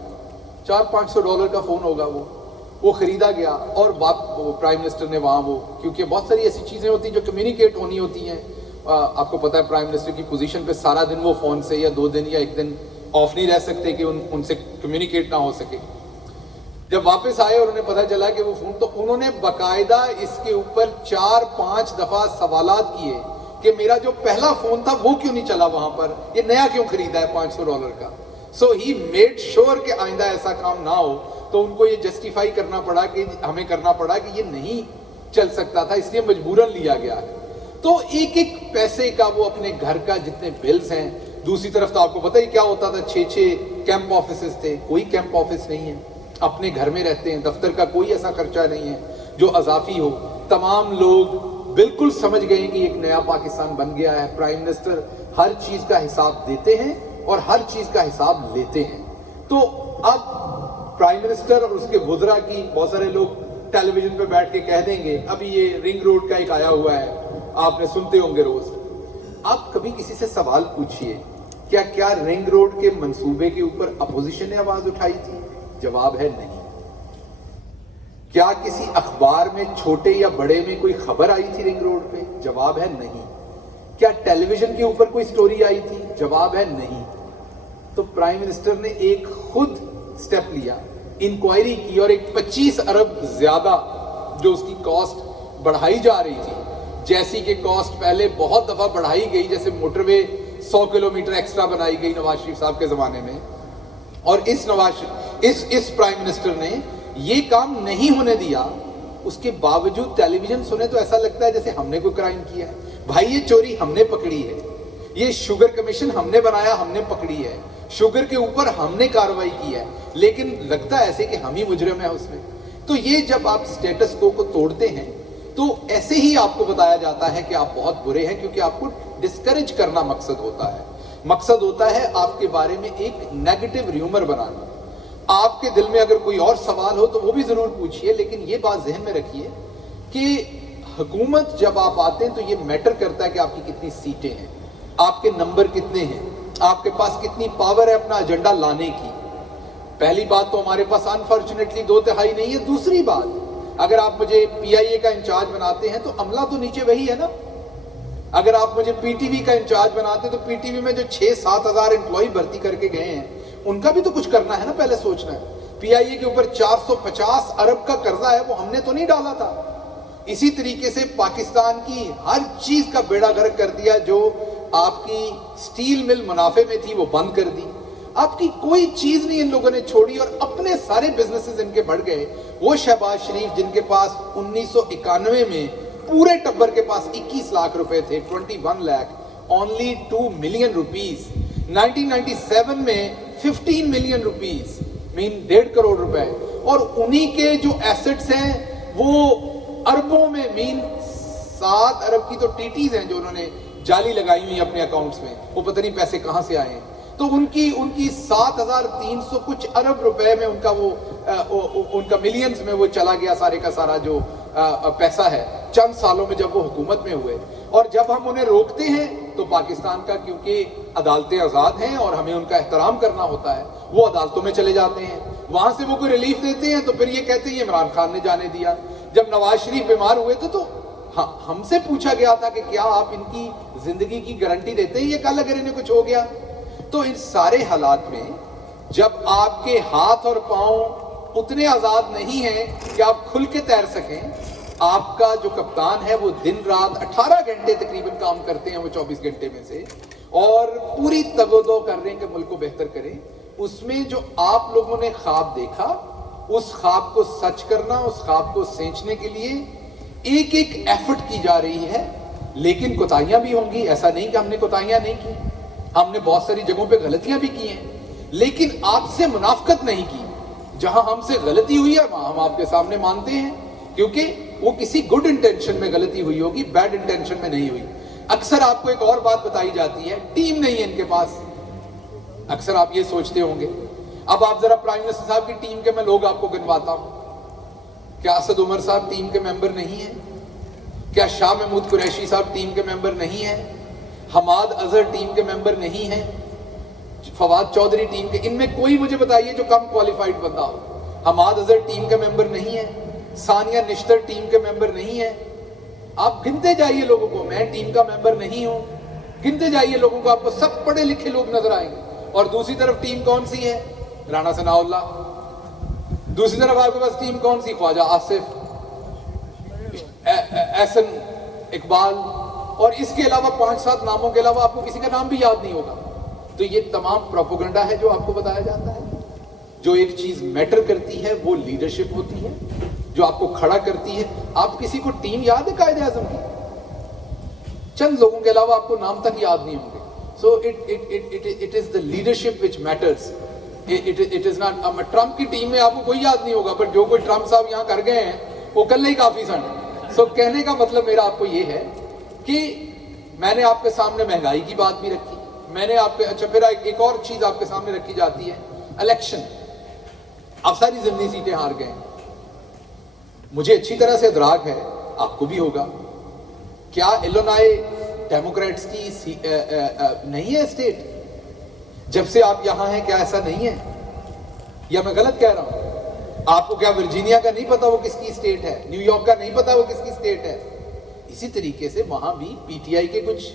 $400-500 کا فون ہوگا وہ خریدا گیا. اور پرائم منسٹر نے وہاں وہ، کیونکہ بہت ساری ایسی چیزیں ہوتی ہیں جو کمیونیکیٹ ہونی ہوتی ہیں، آپ کو پتا ہے پرائم منسٹر کی پوزیشن پہ سارا دن وہ فون سے یا 2 دن یا 1 دن آف نہیں رہ سکتے کہ ان سے کمیونیکیٹ نہ ہو سکے. جب واپس آئے اور انہیں پتا چلا کہ وہ فون، تو انہوں نے باقاعدہ اس کے اوپر 4-5 دفعہ سوالات کیے کہ میرا جو پہلا فون تھا وہ کیوں نہیں چلا وہاں پر، یہ نیا کیوں خریدا ہے $500 کا. سو ہی میڈ شور کہ آئندہ ایسا کام نہ ہو. تو ان کو یہ جسٹیفائی کرنا پڑا کہ ہمیں کرنا پڑا کہ یہ نہیں چل سکتا تھا، اس لیے مجبوراً لیا گیا ہے. تو ایک ایک پیسے کا وہ اپنے گھر کا جتنے بلز ہیں. دوسری طرف تو آپ کو پتہ ہی کیا ہوتا تھا، 6 کیمپ آفیسز تھے، کوئی کیمپ آفس نہیں ہے، اپنے گھر میں رہتے ہیں، دفتر کا کوئی ایسا خرچہ نہیں ہے جو اضافی ہو. تمام لوگ بالکل سمجھ گئے کہ ایک نیا پاکستان بن گیا ہے. پرائم منسٹر ہر چیز کا حساب دیتے ہیں اور ہر چیز کا حساب لیتے ہیں. تو تو اب پرائم منسٹر اور اس کے وزراء کی بہت سارے لوگ ٹیلی ویژن پہ بیٹھ کے کہہ دیں گے ابھی یہ رنگ روڈ کا ایک آیا ہوا ہے, آپ نے سنتے ہوں گے روز. آپ کبھی کسی سے سوال پوچھئے کیا رنگ روڈ کے منصوبے کے اوپر اپوزیشن نے آواز اٹھائی تھی؟ جواب ہے نہیں. کیا کسی اخبار میں چھوٹے یا بڑے میں کوئی خبر آئی تھی رنگ روڈ پہ؟ جواب ہے نہیں. کیا ٹیلی ویژن کے اوپر کوئی سٹوری آئی تھی؟ جواب ہے نہیں. تو پرائم منسٹر نے ایک خود سٹیپ لیا, انکوائری کی, اور ایک 25 ارب زیادہ جو اس کی کاسٹ بڑھائی جا رہی تھی, جیسی کہ کاسٹ پہلے بہت دفعہ بڑھائی گئی, جیسے موٹر وے 100 کلومیٹر ایکسٹرا بنائی گئی نواز شریف صاحب کے زمانے میں, اور اس پرائم منسٹر نے یہ کام نہیں ہونے دیا. اس کے باوجود ٹیلی ویژن سنے تو ایسا لگتا ہے جیسے ہم نے کوئی کرائم کیا ہے. بھائی یہ چوری ہم نے پکڑی ہے, یہ شوگر کمیشن ہم نے بنایا, ہم نے پکڑی ہے, شوگر کے اوپر ہم نے کارروائی کی ہے, لیکن لگتا ہے ایسے کہ ہم ہی مجرم ہیں اس میں. تو یہ جب آپ سٹیٹس کو توڑتے ہیں تو ایسے ہی آپ کو بتایا جاتا ہے کہ آپ بہت برے ہیں, کیونکہ آپ کو ڈسکریج کرنا مقصد ہوتا ہے. مقصد ہوتا ہے آپ کے بارے میں ایک نیگیٹو ریومر بنانا. آپ کے دل میں اگر کوئی اور سوال ہو تو وہ بھی ضرور پوچھئے, لیکن یہ بات ذہن میں رکھیے کہ حکومت جب آپ آتے ہیں تو یہ میٹر کرتا ہے کہ آپ کی کتنی سیٹیں ہیں, آپ کے نمبر کتنے ہیں, آپ کے پاس کتنی پاور ہے اپنا ایجنڈا لانے کی. پہلی بات تو ہمارے پاس انفارچونیٹلی 2/3 نہیں ہے. دوسری بات, اگر آپ مجھے پی آئی اے کا انچارج بناتے ہیں تو عملہ تو نیچے وہی ہے نا. اگر آپ مجھے پی ٹی وی کا انچارج بناتے ہیں تو پی ٹی وی میں جو 6-7 ہزار امپلائی بھرتی کر کے گئے ہیں ان کا بھی تو کچھ کرنا ہے نا, پہلے سوچنا ہے. پی آئی اے کے اوپر 450 ارب کا قرضہ ہے, وہ ہم نے تو نہیں ڈالا تھا. اسی طریقے سے پاکستان کی ہر چیز کا بیڑا غرق کر دیا. جو آپ کی سٹیل مل منافع میں تھی وہ بند کر دی. آپ کی کوئی چیز نہیں ان لوگوں نے چھوڑی, اور اپنے سارے بزنسز ان کے بڑھ گئے. وہ شہباز شریف جن کے پاس 1991 میں پورے ٹبر کے پاس 21 لاکھ روپے تھے, 21 لاکھ, only 2 million rupees. 1997 میں 15 million rupees, مین 1.5 کروڑ روپے, اور انہی کے جو ایسٹس ہیں وہ اربوں میں, مین 7 ارب کی تو ٹی ٹیز ہیں جو انہوں نے جعلی لگائی ہوئی اپنے اکاؤنٹس میں, وہ پتہ نہیں پیسے کہاں سے آئے ہیں. تو ان کی 7,300 کچھ ارب روپے میں ان کا ملینز میں وہ چلا گیا سارے کا سارا جو پیسہ ہے چند سالوں میں جب وہ حکومت میں ہوئے. اور جب ہم انہیں روکتے ہیں تو پاکستان کا, کیونکہ عدالتیں آزاد ہیں اور ہمیں ان کا احترام کرنا ہوتا ہے, وہ عدالتوں میں چلے جاتے ہیں, وہاں سے وہ کوئی ریلیف دیتے ہیں تو پھر یہ کہتے ہیں یہ عمران خان نے جانے دیا. جب نواز شریف بیمار ہوئے تھے تو ہم سے پوچھا گیا تھا کہ کیا آپ ان کی زندگی کی گارنٹی دیتے ہیں, یہ کل اگر انہیں کچھ ہو گیا. تو ان سارے حالات میں جب آپ کے ہاتھ اور پاؤں اتنے آزاد نہیں ہیں کہ آپ کھل کے تیر سکیں, آپ کا جو کپتان ہے وہ دن رات 18 گھنٹے تقریباً کام کرتے ہیں, وہ 24 گھنٹے میں سے, اور پوری تگ و دو کر رہے ہیں کہ ملک کو بہتر کریں. اس میں جو آپ لوگوں نے خواب دیکھا, اس خواب کو سچ کرنا, اس خواب کو سینچنے کے لیے ایک ایک ایفرٹ کی جا رہی ہے. لیکن کوتاہیاں بھی ہوں گی, ایسا نہیں کہ ہم نے کوتاہیاں نہیں کی, ہم نے بہت ساری جگہوں پہ غلطیاں بھی کی ہیں, لیکن آپ سے منافقت نہیں کی. جہاں ہم سے غلطی ہوئی ہے وہاں ہم آپ کے سامنے مانتے ہیں, کیونکہ وہ کسی گڈ انٹینشن میں غلطی ہوئی ہوگی, بیڈ انٹینشن میں نہیں ہوئی. اکثر آپ کو ایک اور بات بتائی جاتی ہے, ٹیم نہیں ہے ان کے پاس. اکثر آپ یہ سوچتے ہوں گے. اب آپ ذرا پرائم منسٹر صاحب کی ٹیم کے میں لوگ آپ کو گنواتا ہوں. کیا اسد عمر صاحب ٹیم کے ممبر نہیں ہیں؟ کیا شاہ محمود قریشی صاحب ٹیم کے ممبر نہیں ہیں؟ حماد اظہر ٹیم کے ممبر نہیں ہیں؟ فواد چودھری ٹیم کے, ان میں کوئی مجھے بتائیے جو کم کوالیفائڈ بندہ ہو. حماد اظہر ٹیم کے ممبر نہیں ہیں, ثانیہ نشتر ٹیم کے ممبر نہیں ہیں. آپ گنتے جائیے لوگوں کو, میں ٹیم کا ممبر نہیں ہوں, گنتے جائیے لوگوں کو, آپ کو سب پڑھے لکھے لوگ نظر آئیں گے. اور دوسری طرف ٹیم کون سی ہے؟ رانا ثناء اللہ. دوسری طرف آپ کے پاس ٹیم کون سی؟ خواجہ آصف, احسن اقبال, اور اس کے علاوہ 5-7 ناموں کے علاوہ آپ کو کسی کا نام بھی یاد نہیں ہوگا. تو یہ تمام پروپیگنڈا ہے جو آپ کو بتایا جاتا ہے. جو ایک چیز میٹر کرتی ہے وہ لیڈرشپ ہوتی ہے, جو آپ کو کھڑا کرتی ہے. آپ کسی کو ٹیم یاد ہے قائد اعظم کی؟ چند لوگوں کے علاوہ آپ کو نام تک یاد نہیں ہوں گے. سو it is the leadership which matters. It is not. Trump کی ٹیم میں آپ کو کوئی یاد نہیں ہوگا, پر جو کوئی ٹرمپ صاحب یہاں کر گئے ہیں وہ کل نہیں کافی سن. سو کہنے کا مطلب میرا آپ کو یہ ہے کہ میں نے آپ کے سامنے مہنگائی کی بات بھی رکھی, میں نے آپ کے, اچھا پھر ایک اور چیز آپ کے سامنے رکھی جاتی ہے الیکشن آپ ساری ضمنی سیٹیں ہار گئے. مجھے اچھی طرح سے ادراک ہے, آپ کو بھی ہوگا, کیا ایلونائی ڈیموکریٹس کی نہیں ہے اسٹیٹ؟ جب سے آپ یہاں ہیں کیا ایسا نہیں ہے؟ یا میں غلط کہہ رہا ہوں؟ آپ کو کیا ورجینیا کا نہیں پتا وہ کس کی اسٹیٹ ہے؟ نیو یارک کا نہیں پتا وہ کس کی اسٹیٹ ہے؟ اسی طریقے سے وہاں بھی پی ٹی آئی کے کچھ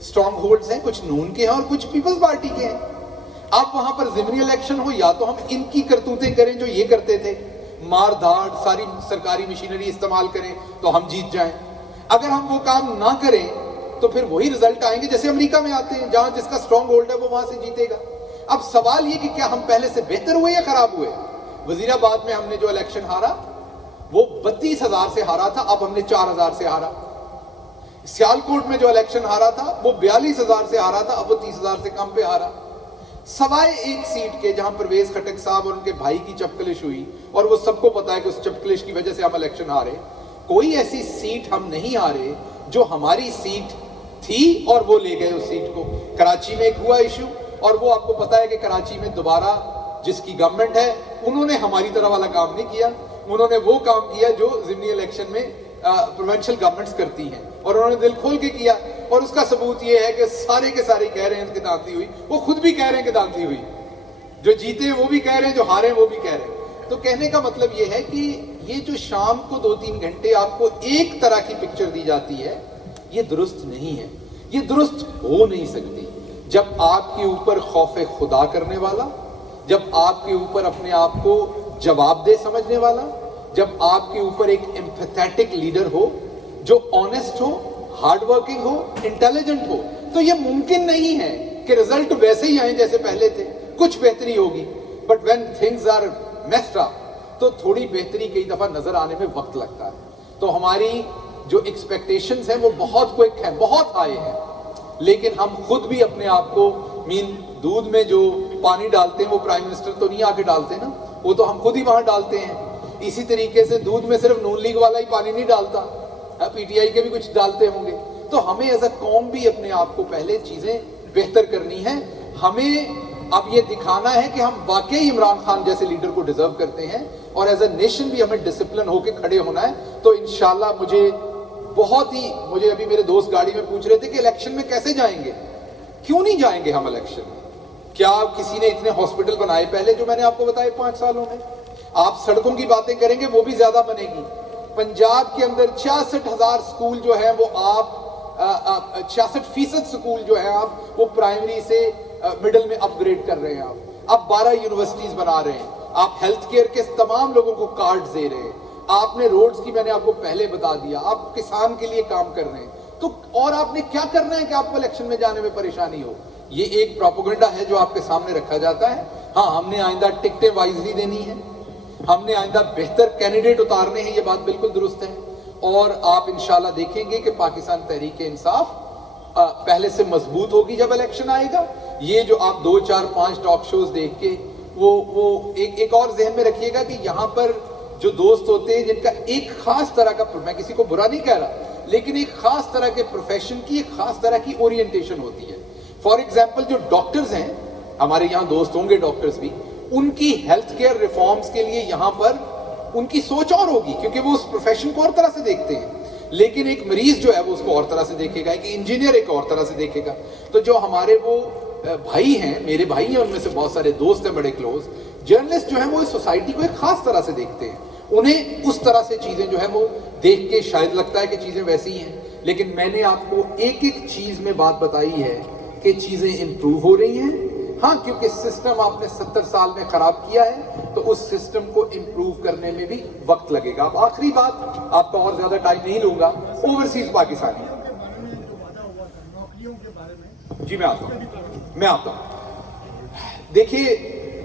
اسٹرانگ ہولڈز ہیں, کچھ نون کے ہیں اور کچھ پیپلز پارٹی کے ہیں. آپ وہاں پر ضمنی الیکشن ہو, یا تو ہم ان کی کرتوتیں کریں جو یہ کرتے تھے, مار دھاڑ ساری سرکاری مشینری استعمال کریں تو ہم جیت جائیں. اگر ہم وہ کام نہ کریں تو پھر وہی رزلٹ آئیں گے جیسے امریکہ میں آتے ہیں, جہاں جس کا اسٹرانگ ہولڈ ہے وہ وہاں سے جیتے گا. اب سوال یہ کہ کیا ہم پہلے سے بہتر ہوئے یا خراب ہوئے؟ وزیر آباد میں ہم نے جو الیکشن ہارا وہ 32,000 سے ہارا تھا, اب ہم نے 4,000 سے ہارا. سیالکوٹ میں جو الیکشن ہارا تھا وہ 42,000 سے ہارا تھا, اب وہ 30,000 سے کم پہ ہارا. سوائے ایک سیٹ کے جہاں پرویز خٹک صاحب اور ان کے بھائی کی چپکلش ہوئی, اور وہ سب کو پتا ہے کہ اس چپکلش کی وجہ سے ہم الیکشن ہارے. کوئی ایسی سیٹ ہم نہیں ہارے جو ہماری سیٹ تھی اور وہ لے گئے اس سیٹ کو. کراچی میں ایک ہوا ایشو, اور وہ آپ کو پتا ہے کہ کراچی میں دوبارہ جس کی گورنمنٹ ہے انہوں نے ہماری طرح والا کام نہیں کیا, انہوں نے وہ کام کیا جو ضمنی الیکشن میں پروونشل گورنمنٹس کرتی ہیں, اور انہوں نے دل کھول کے کیا. اور اس کا ثبوت یہ ہے کہ سارے کے سارے کہہ رہے ہیں کہ داغتی ہوئی, وہ خود بھی کہہ رہے ہیں کہ داغتی ہوئی, جو جیتے ہیں وہ بھی کہہ رہے ہیں, جو ہارے ہیں وہ بھی کہہ رہے ہیں. تو کہنے کا مطلب یہ ہے کہ یہ جو شام کو 2-3 گھنٹے آپ کو ایک طرح کی پکچر دی جاتی ہے, یہ درست نہیں ہے, یہ درست ہو نہیں سکتی. جب آپ کے اوپر خوف خدا کرنے والا, جب آپ کے اوپر اپنے آپ کو جواب دہ سمجھنے والا, جب آپ کے اوپر ایک ایمپیتھیٹک لیڈر ہو جو honest who, hard working who, intelligent ہو, تو یہ ممکن نہیں ہے کہ رزلٹ ویسے ہی آئیں جیسے پہلے تھے. کچھ بہتری ہوگی, but when things are messed up تو تھوڑی بہتری کئی دفعہ نظر آنے میں وقت لگتا ہے. تو ہماری جو ایکسپیکٹیشنز ہیں وہ بہت کوئک ہیں, بہت ہائی ہیں, لیکن ہم خود بھی اپنے آپ کو دودھ میں جو پانی ڈالتے ہیں وہ پرائم منسٹر تو نہیں آ کے ڈالتے نا, وہ تو ہم خود ہی وہاں ڈالتے ہیں. اسی طریقے سے دودھ میں صرف نون لیگ والا ہی پانی نہیں ڈالتا, پی ٹی آئی کے بھی کچھ ڈالتے ہوں گے. تو ہمیں ایز اے قوم بھی اپنے آپ کو پہلے چیزیں بہتر کرنی ہے. ہمیں اب یہ دکھانا ہے کہ ہم واقعی عمران خان جیسے لیڈر کو ڈیزرو کرتے ہیں, اور ایز اے نیشن بھی ہمیں ڈسپلن ہو کے کھڑے ہونا ہے. تو انشاءاللہ مجھے ابھی میرے دوست گاڑی میں پوچھ رہے تھے کہ الیکشن میں کیسے جائیں گے. کیوں نہیں جائیں گے ہم الیکشن میں؟ کیا کسی نے اتنے ہاسپٹل بنائے پہلے جو میں نے آپ کو بتایا 5 سالوں میں؟ آپ سڑکوں کی باتیں کریں گے وہ بھی زیادہ بنے گی. پنجاب کے اندر 66,000 سکول جو ہیں وہ آپ 66% سکول جو ہیں آپ وہ پرائمری سے مڈل میں اپ گریڈ کر رہے ہیں. آپ 12 یونیورسٹیز بنا رہے ہیں, آپ ہیلتھ کیئر کے تمام لوگوں کو کارڈ دے رہے ہیں, آپ نے روڈز کی میں نے آپ کو پہلے بتا دیا, آپ کسان کے لیے کام کر رہے ہیں. تو اور آپ نے کیا کرنا ہے کہ آپ کو الیکشن میں جانے میں پریشانی ہو؟ یہ ایک پروپیگنڈا ہے جو آپ کے سامنے رکھا جاتا ہے. ہاں, ہم نے آئندہ ٹکٹیں وائزلی دینی ہیں, ہم نے آئندہ بہتر کینڈیڈیٹ اتارنے ہیں, یہ بات بالکل درست ہے. اور آپ انشاءاللہ دیکھیں گے کہ پاکستان تحریک انصاف پہلے سے مضبوط ہوگی جب الیکشن آئے گا. یہ جو آپ 2, 4, 5 ٹاک شوز دیکھ کے وہ ایک اور ذہن میں رکھیے گا کہ یہاں پر جو دوست ہوتے ہیں جن کا ایک خاص طرح کا, میں کسی کو برا نہیں کہہ رہا, لیکن ایک خاص طرح کے پروفیشن کی ایک خاص طرح کی اورینٹیشن ہوتی ہے. فار ایگزامپل جو ڈاکٹرز ہیں, ہمارے یہاں دوست ہوں گے ڈاکٹرز بھی, ان کی ہیلتھ کیئر ریفارمز کے لیے یہاں پر ان کی سوچ اور ہوگی کیونکہ وہ اس پروفیشن کو اور طرح سے دیکھتے ہیں. لیکن ایک مریض جو ہے وہ اس کو اور طرح سے دیکھے گا, ایک انجینئر ایک اور طرح سے دیکھے گا. تو جو ہمارے وہ بھائی ہیں, میرے بھائی ہیں, ان میں سے بہت سارے دوست ہیں بڑے کلوز, جرنلسٹ جو ہیں وہ اس سوسائٹی کو ایک خاص طرح سے دیکھتے ہیں. انہیں اس طرح سے چیزیں جو ہے وہ دیکھ کے شاید لگتا ہے کہ چیزیں ویسی ہی ہیں. لیکن میں نے آپ کو ایک ایک چیز میں بات بتائی ہے کہ چیزیں امپروو ہو رہی ہیں. ہاں, کیونکہ سسٹم آپ نے 70 سال میں خراب کیا ہے تو اس سسٹم کو امپروو کرنے میں بھی وقت لگے گا. اب آخری بات, آپ کا اور زیادہ ٹائم نہیں لوں گا, اوورسیز پاکستانی. جی میں آتا ہوں. دیکھیے,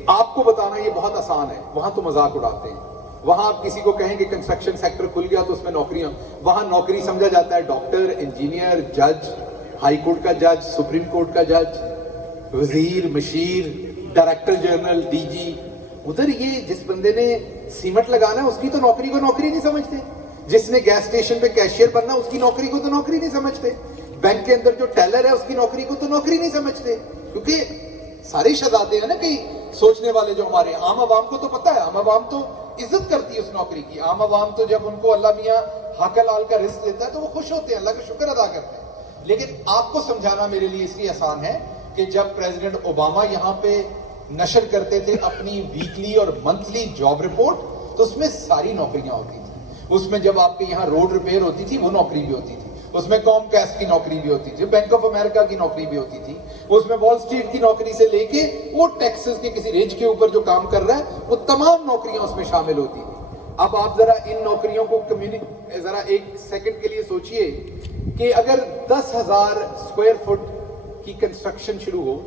آپ کو بتانا یہ بہت آسان ہے, وہاں تو مذاق اڑاتے ہیں. وہاں آپ کسی کو کہیں کہ کنسٹرکشن سیکٹر کھل گیا تو اس میں نوکریاں, وہاں نوکری سمجھا جاتا ہے ڈاکٹر, انجینئر, جج, ہائی کورٹ کا جج, سپریم کورٹ کا جج, وزیر, مشیر, ڈائریکٹر جنرل, ڈی جی. ادھر یہ جس بندے نے سیمنٹ لگانا ہے اس کی تو نوکری کو نوکری نہیں سمجھتے, جس نے گیس اسٹیشن پہ کیشیئر بننا اس کی نوکری کو تو نوکری نہیں سمجھتے, بینک کے اندر جو ٹیلر ہے اس کی نوکری کو تو نوکری نہیں سمجھتے. کیونکہ سارے شہزادے ہیں نا, سوچنے والے جو ہمارے عام عوام کو تو پتا ہے, عام عوام تو عزت کرتی ہے اس نوکری کی. عام عوام تو جب ان کو اللہ میاں حق لال کا رزق دیتا ہے تو وہ خوش ہوتے ہیں, اللہ کا شکر ادا کرتے ہیں. لیکن آپ کو سمجھانا میرے لیے اس لیے آسان ہے کہ جب پریزیڈنٹ اوباما یہاں پہ نشر کرتے تھے اپنی ویکلی اور منتھلی جاب رپورٹ, تو اس میں ساری نوکریاں ہوتی تھیں. اس میں جب آپ کے یہاں روڈ ریپیئر ہوتی تھی وہ نوکری بھی ہوتی تھی, اس میں کام کیس کی نوکری بھی ہوتی تھی, بینک آف امریکہ کی نوکری بھی ہوتی تھی, اس میں وال اسٹریٹ کی نوکری سے لے کے وہ ٹیکسس کے کسی رینج کے اوپر جو کام کر رہا ہے وہ تمام نوکریاں اس میں شامل ہوتی تھی. اب آپ ذرا ان نوکریوں کو ذرا ایک سیکنڈ کے لیے سوچئے کہ اگر 10,000 اسکوائر فٹ کی کنسٹرکشن شروع ہو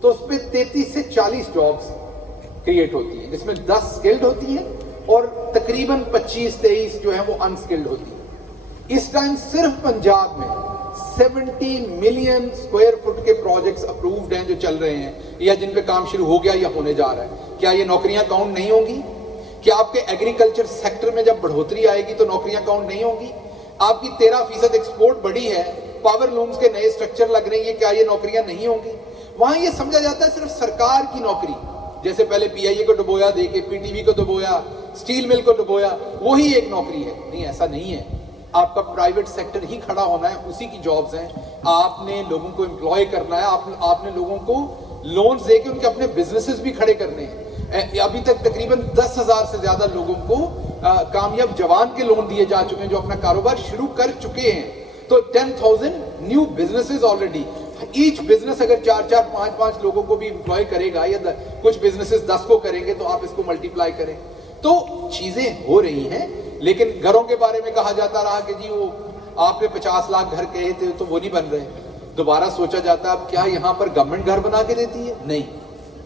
تو اس پہ 33 سے 40 جابس کریٹ ہوتی ہیں, جس میں 10 سکلڈ ہوتی ہیں اور تقریباً 25-23 جو ہیں وہ انسکلڈ ہوتی ہیں. اس ٹائم صرف پنجاب میں 70 ملین اسکوائر فٹ کے پروجیکٹس اپرووڈ ہیں جو چل رہے ہیں یا جن پہ کام شروع ہو گیا یا ہونے جا رہا ہے. کیا یہ نوکریاں کاؤنٹ نہیں ہوں گی؟ کیا آپ کے ایگریکلچر سیکٹر میں جب بڑھوتری آئے گی تو نوکریاں کاؤنٹ نہیں ہوں گی؟ آپ کی 13% ایکسپورٹ بڑھی ہے, پاور لومز کے نئے سٹرکچر لگ رہے ہیں, کیا یہ نوکریاں نہیں ہوں گی؟ وہاں یہ سمجھا جاتا ہے صرف سرکار کی نوکری, جیسے پہلے پی آئی اے کو ڈبویا دے کے پی ٹی وی کو ڈبویا, اسٹیل مل کو ڈبویا, وہی ایک نوکری ہے. نہیں, ایسا نہیں ہے. آپ کا پرائیویٹ سیکٹر ہی کھڑا ہونا ہے, اسی کی جابز ہیں. آپ نے لوگوں کو امپلوائے کرنا ہے, آپ نے لوگوں کو لونز دے کے ان کے اپنے بزنسز بھی کھڑے کرنے ہیں. ابھی تک تقریباً 10,000 سے زیادہ لوگوں کو کامیاب جوان کے لون دیے جا چکے ہیں جو اپنا کاروبار شروع کر چکے ہیں. تو 10,000 new businesses already. Each business اگر 4-4, 5-5 لوگوں کو بھی امپلوائے کرے گا یا کچھ بزنسز 10 کو کریں گے تو آپ اس کو ملٹیپلائی کریں. تو چیزیں ہو رہی ہیں, لیکن گھروں کے بارے میں کہا جاتا رہا کہ جی وہ آپ نے 50 لاکھ گھر کہے تھے تو وہ نہیں بن رہے. دوبارہ سوچا جاتا ہے اب کیا یہاں پر گورنمنٹ گھر بنا کے دیتی ہے؟ نہیں,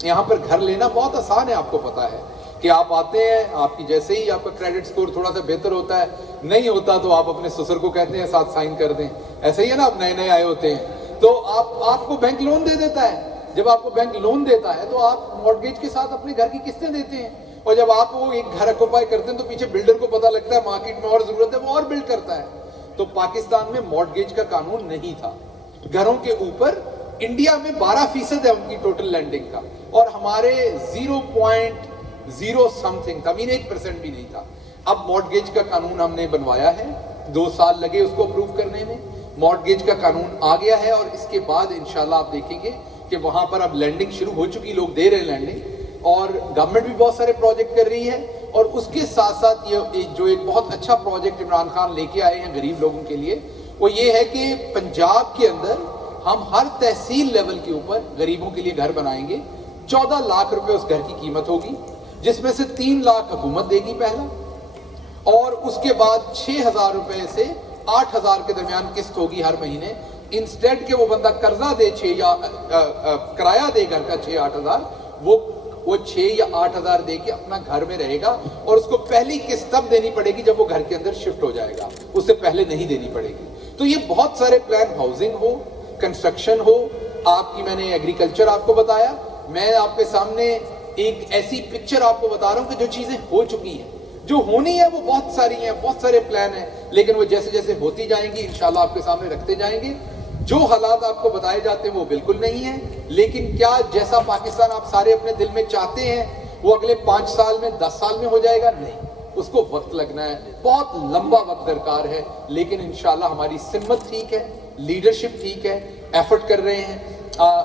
یہاں پر گھر لینا بہت آسان ہے. آپ کو پتا ہے کہ آپ آتے ہیں, آپ کی جیسے ہی آپ کا کریڈٹ سکور تھوڑا سا بہتر ہوتا ہے, نہیں ہوتا تو آپ اپنے سسر کو کہتے ہیں ساتھ سائن کر دیں. ایسا ہی ہے نا, آپ نئے نئے آئے ہوتے ہیں تو آپ کو بینک لون دے دیتا ہے. جب آپ کو بینک لون دیتا ہے تو آپ مارگیج کے ساتھ اپنے گھر کی قسطیں دیتے ہیں, اور جب آپ وہ ایک گھر اکوپائی کرتے ہیں تو پیچھے بلڈر کو پتا لگتا ہے مارکیٹ میں اور ضرورت ہے, وہ اور بلڈ کرتا ہے. تو پاکستان میں مارگیج کا قانون نہیں تھا گھروں کے اوپر. انڈیا میں 12% ہے ان کی ٹوٹل لینڈنگ کا, اور ہمارے 0.0 سم تھنگ تھا, 1% بھی نہیں تھا. اب مارگیج کا قانون ہم نے بنوایا ہے, 2 سال لگے اس کو اپروو کرنے میں. مارگیج کا قانون آ گیا ہے اور اس کے بعد انشاءاللہ آپ دیکھیں گے کہ وہاں پر اب لینڈنگ شروع ہو چکی, لوگ دے رہے ہیں لینڈنگ, اور گورنمنٹ بھی بہت سارے پروجیکٹ کر رہی ہے. اور اس کے ساتھ ساتھ یہ جو ایک بہت اچھا پروجیکٹ عمران خان لے کے آئے ہیں غریب لوگوں کے لیے, وہ یہ ہے کہ پنجاب کے اندر ہم ہر تحصیل لیول کے اوپر غریبوں کے لیے گھر بنائیں گے. 14 لاکھ روپے اس گھر کی قیمت ہوگی, جس میں سے 3 لاکھ حکومت دے گی پہلا, اور اس کے بعد 6,000 روپے سے 8,000 کے درمیان قسط ہوگی ہر مہینے. انسٹیڈ کہ وہ بندہ قرضہ دے 6 یا کرایہ دے گھر کا 6-8,000, وہ 6 یا 8,000 دے کے اپنا گھر میں رہے گا, اور اس کو پہلی قسط تب دینی پڑے گی جب وہ گھر کے اندر شفٹ ہو جائے گا, اس سے پہلے نہیں دینی پڑے گی. تو یہ بہت سارے پلان, ہاؤسنگ ہو, کنسٹرکشن ہو, آپ کی میں نے ایگریکلچر آپ کو بتایا, میں آپ کے سامنے ایک ایسی پکچر آپ کو بتا رہا ہوں کہ جو چیزیں ہو چکی ہیں, جو ہونی ہے وہ بہت ساری ہیں, بہت سارے پلان ہیں, لیکن وہ جیسے جیسے ہوتی جائیں گی انشاءاللہ آپ کے سامنے رکھتے جائیں گے. جو حالات آپ کو بتائے جاتے ہیں وہ بالکل نہیں ہیں, لیکن کیا جیسا پاکستان آپ سارے اپنے دل میں چاہتے ہیں وہ اگلے 5 سال میں 10 سال میں ہو جائے گا؟ نہیں, اس کو وقت لگنا ہے, بہت لمبا وقت درکار ہے. لیکن انشاءاللہ ہماری سمت ٹھیک ہے, لیڈرشپ ٹھیک ہے, ایفرٹ کر رہے ہیں.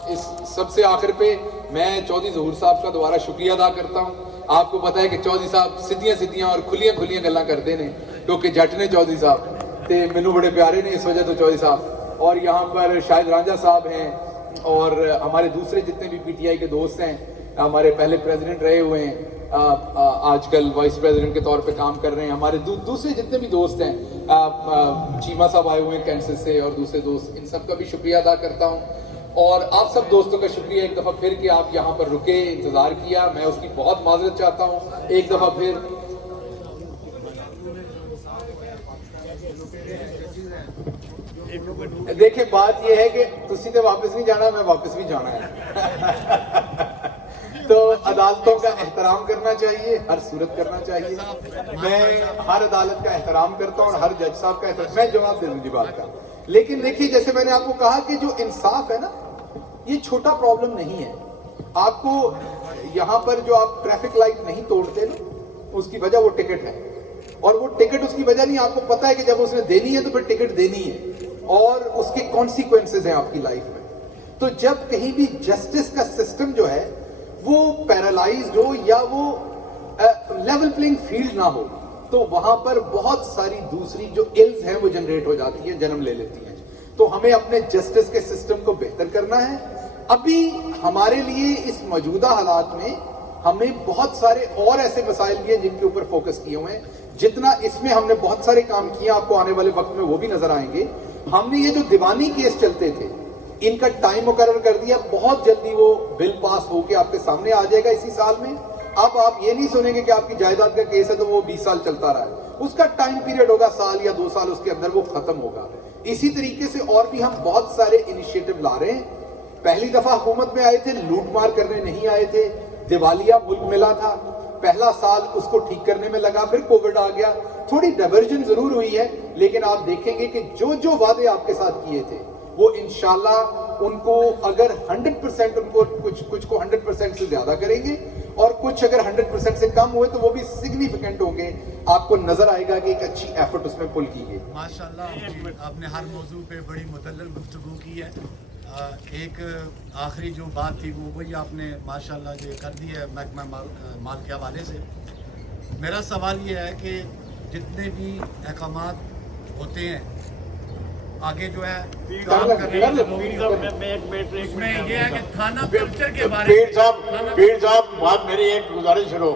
اس سب سے آخر پہ میں چودھری ظہور صاحب کا دوبارہ شکریہ ادا کرتا ہوں. آپ کو پتا ہے کہ چودھری صاحب سیدھیاں اور کھلیاں گلاں کرتے ہیں, کیونکہ جٹ نے چودھری صاحب تے مینوں بڑے پیارے نے اس وجہ تو چودھری صاحب. اور یہاں پر شاہد رانجھا صاحب ہیں, اور ہمارے دوسرے جتنے بھی پی ٹی آئی کے دوست ہیں, ہمارے پہلے پریزیڈنٹ رہے ہوئے ہیں, آج کل وائس پریزیڈنٹ کے طور پہ کام کر رہے ہیں, ہمارے دوسرے جتنے بھی دوست ہیں, چیمہ صاحب آئے ہوئے ہیں کینسر سے, اور دوسرے دوست, ان سب کا بھی شکریہ ادا کرتا ہوں. اور آپ سب دوستوں کا شکریہ ایک دفعہ پھر کہ آپ یہاں پر رکے, انتظار کیا, میں اس کی بہت معذرت چاہتا ہوں ایک دفعہ پھر. دیکھیں بات یہ ہے کہ تسی تو واپس نہیں جانا, میں واپس بھی جانا ہے. تو عدالتوں کا احترام کرنا چاہیے, ہر صورت کرنا چاہیے. میں ہر عدالت کا احترام کرتا ہوں اور ہر جج صاحب کا احترام, میں جواب دے دوں گی بات کا. لیکن دیکھیے جیسے میں نے آپ کو کہا کہ جو انصاف ہے نا, یہ چھوٹا پرابلم نہیں ہے. آپ کو یہاں پر جو آپ ٹریفک لائٹ نہیں توڑتے نا اس کی وجہ وہ ٹکٹ ہے, اور وہ ٹکٹ اس کی وجہ نہیں, آپ کو پتا ہے کہ جب اس نے دینی ہے تو پھر ٹکٹ دینی ہے اور اس کے کانسیکوینسز ہیں آپ کی لائف میں. تو جب کہیں بھی جسٹس کا سسٹم جو ہے وہ پیرالائزڈ ہو یا وہ لیول پلینگ فیلڈ نہ ہو تو وہاں پر بہت ساری دوسری جو الز ہیں وہ جنریٹ ہو جاتی ہیں, جنم لے لیتی ہیں. تو ہمیں اپنے جسٹس کے سسٹم کو بہتر کرنا ہے. ابھی ہمارے لیے اس موجودہ حالات میں ہمیں بہت سارے اور ایسے مسائل بھی ہیں جن کے اوپر فوکس کیے ہوئے ہیں. جتنا اس میں ہم نے بہت سارے کام کیے, آپ کو آنے والے وقت میں وہ بھی نظر آئیں گے. ہم نے یہ جو دیوانی کیس چلتے تھے ان کا ٹائم مقرر کر دیا, بہت جلدی وہ بل پاس ہو کے آپ کے سامنے آ جائے گا اسی سال میں. اب آپ یہ نہیں سنیں گے کہ آپ کی جائیداد کا کیس ہے تو وہ 20 سال چلتا رہا ہے, اس کا ٹائم پیریڈ ہوگا سال یا 2 سال, اس کے اندر وہ ختم ہوگا. اسی طریقے سے اور بھی ہم بہت سارے انیشیٹو لا رہے ہیں. پہلی دفعہ حکومت میں آئے تھے, لوٹ مار کرنے نہیں آئے تھے, دیوالیہ ملک ملا تھا, پہلا سال اس کو ٹھیک کرنے میں لگا, پھر کووڈ آ گیا, تھوڑی ڈائیورجن ضرور ہوئی ہے, لیکن آپ دیکھیں گے کہ جو وعدے آپ کے ساتھ کیے تھے وہ انشاءاللہ ان کو اگر 100% ان کو کچھ کو 100% سے زیادہ کریں گے, اور کچھ اگر 100% سے کم ہوئے تو وہ بھی سگنیفیکنٹ ہوں گے. آپ کو نظر آئے گا کہ ایک اچھی ایفرٹ اس میں پل کی گئی. ماشاءاللہ آپ نے ہر موضوع پہ بڑی مدلل گفتگو کی ہے. ایک آخری جو بات تھی وہ وہی آپ نے ماشاءاللہ یہ کر دی ہے محکمہ مال کے حوالے سے. میرا سوال یہ ہے کہ جتنے بھی احکامات ہوتے ہیں آگے جو ہے کام کرنے اس میں یہ ہے کہ تھانہ کلچر کے بارے میں پیر صاحب بات میری ایک گزارش سنو.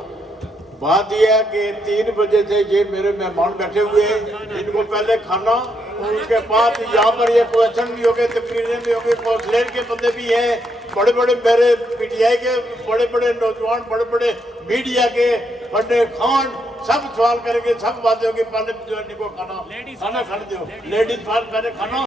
بات یہ ہے کہ 3 بجے سے یہ میرے مہمان بیٹھے ہوئے ہیں, ان کو پہلے کھانا اور اس کے بعد یہاں پر یہ کوشچن بھی ہو گئے, تقریریں بھی ہو گئی, کونسلر کے بندے بھی ہیں, بڑے بڑے میرے پی ٹی آئی کے بڑے بڑے نوجوان, بڑے بڑے میڈیا کے بڑے خان, سب سوال کریں گے, سب باتیں ہوگی. پہلے جو ان کو کھانا کھانے دو, لیڈیز پہلے کھانا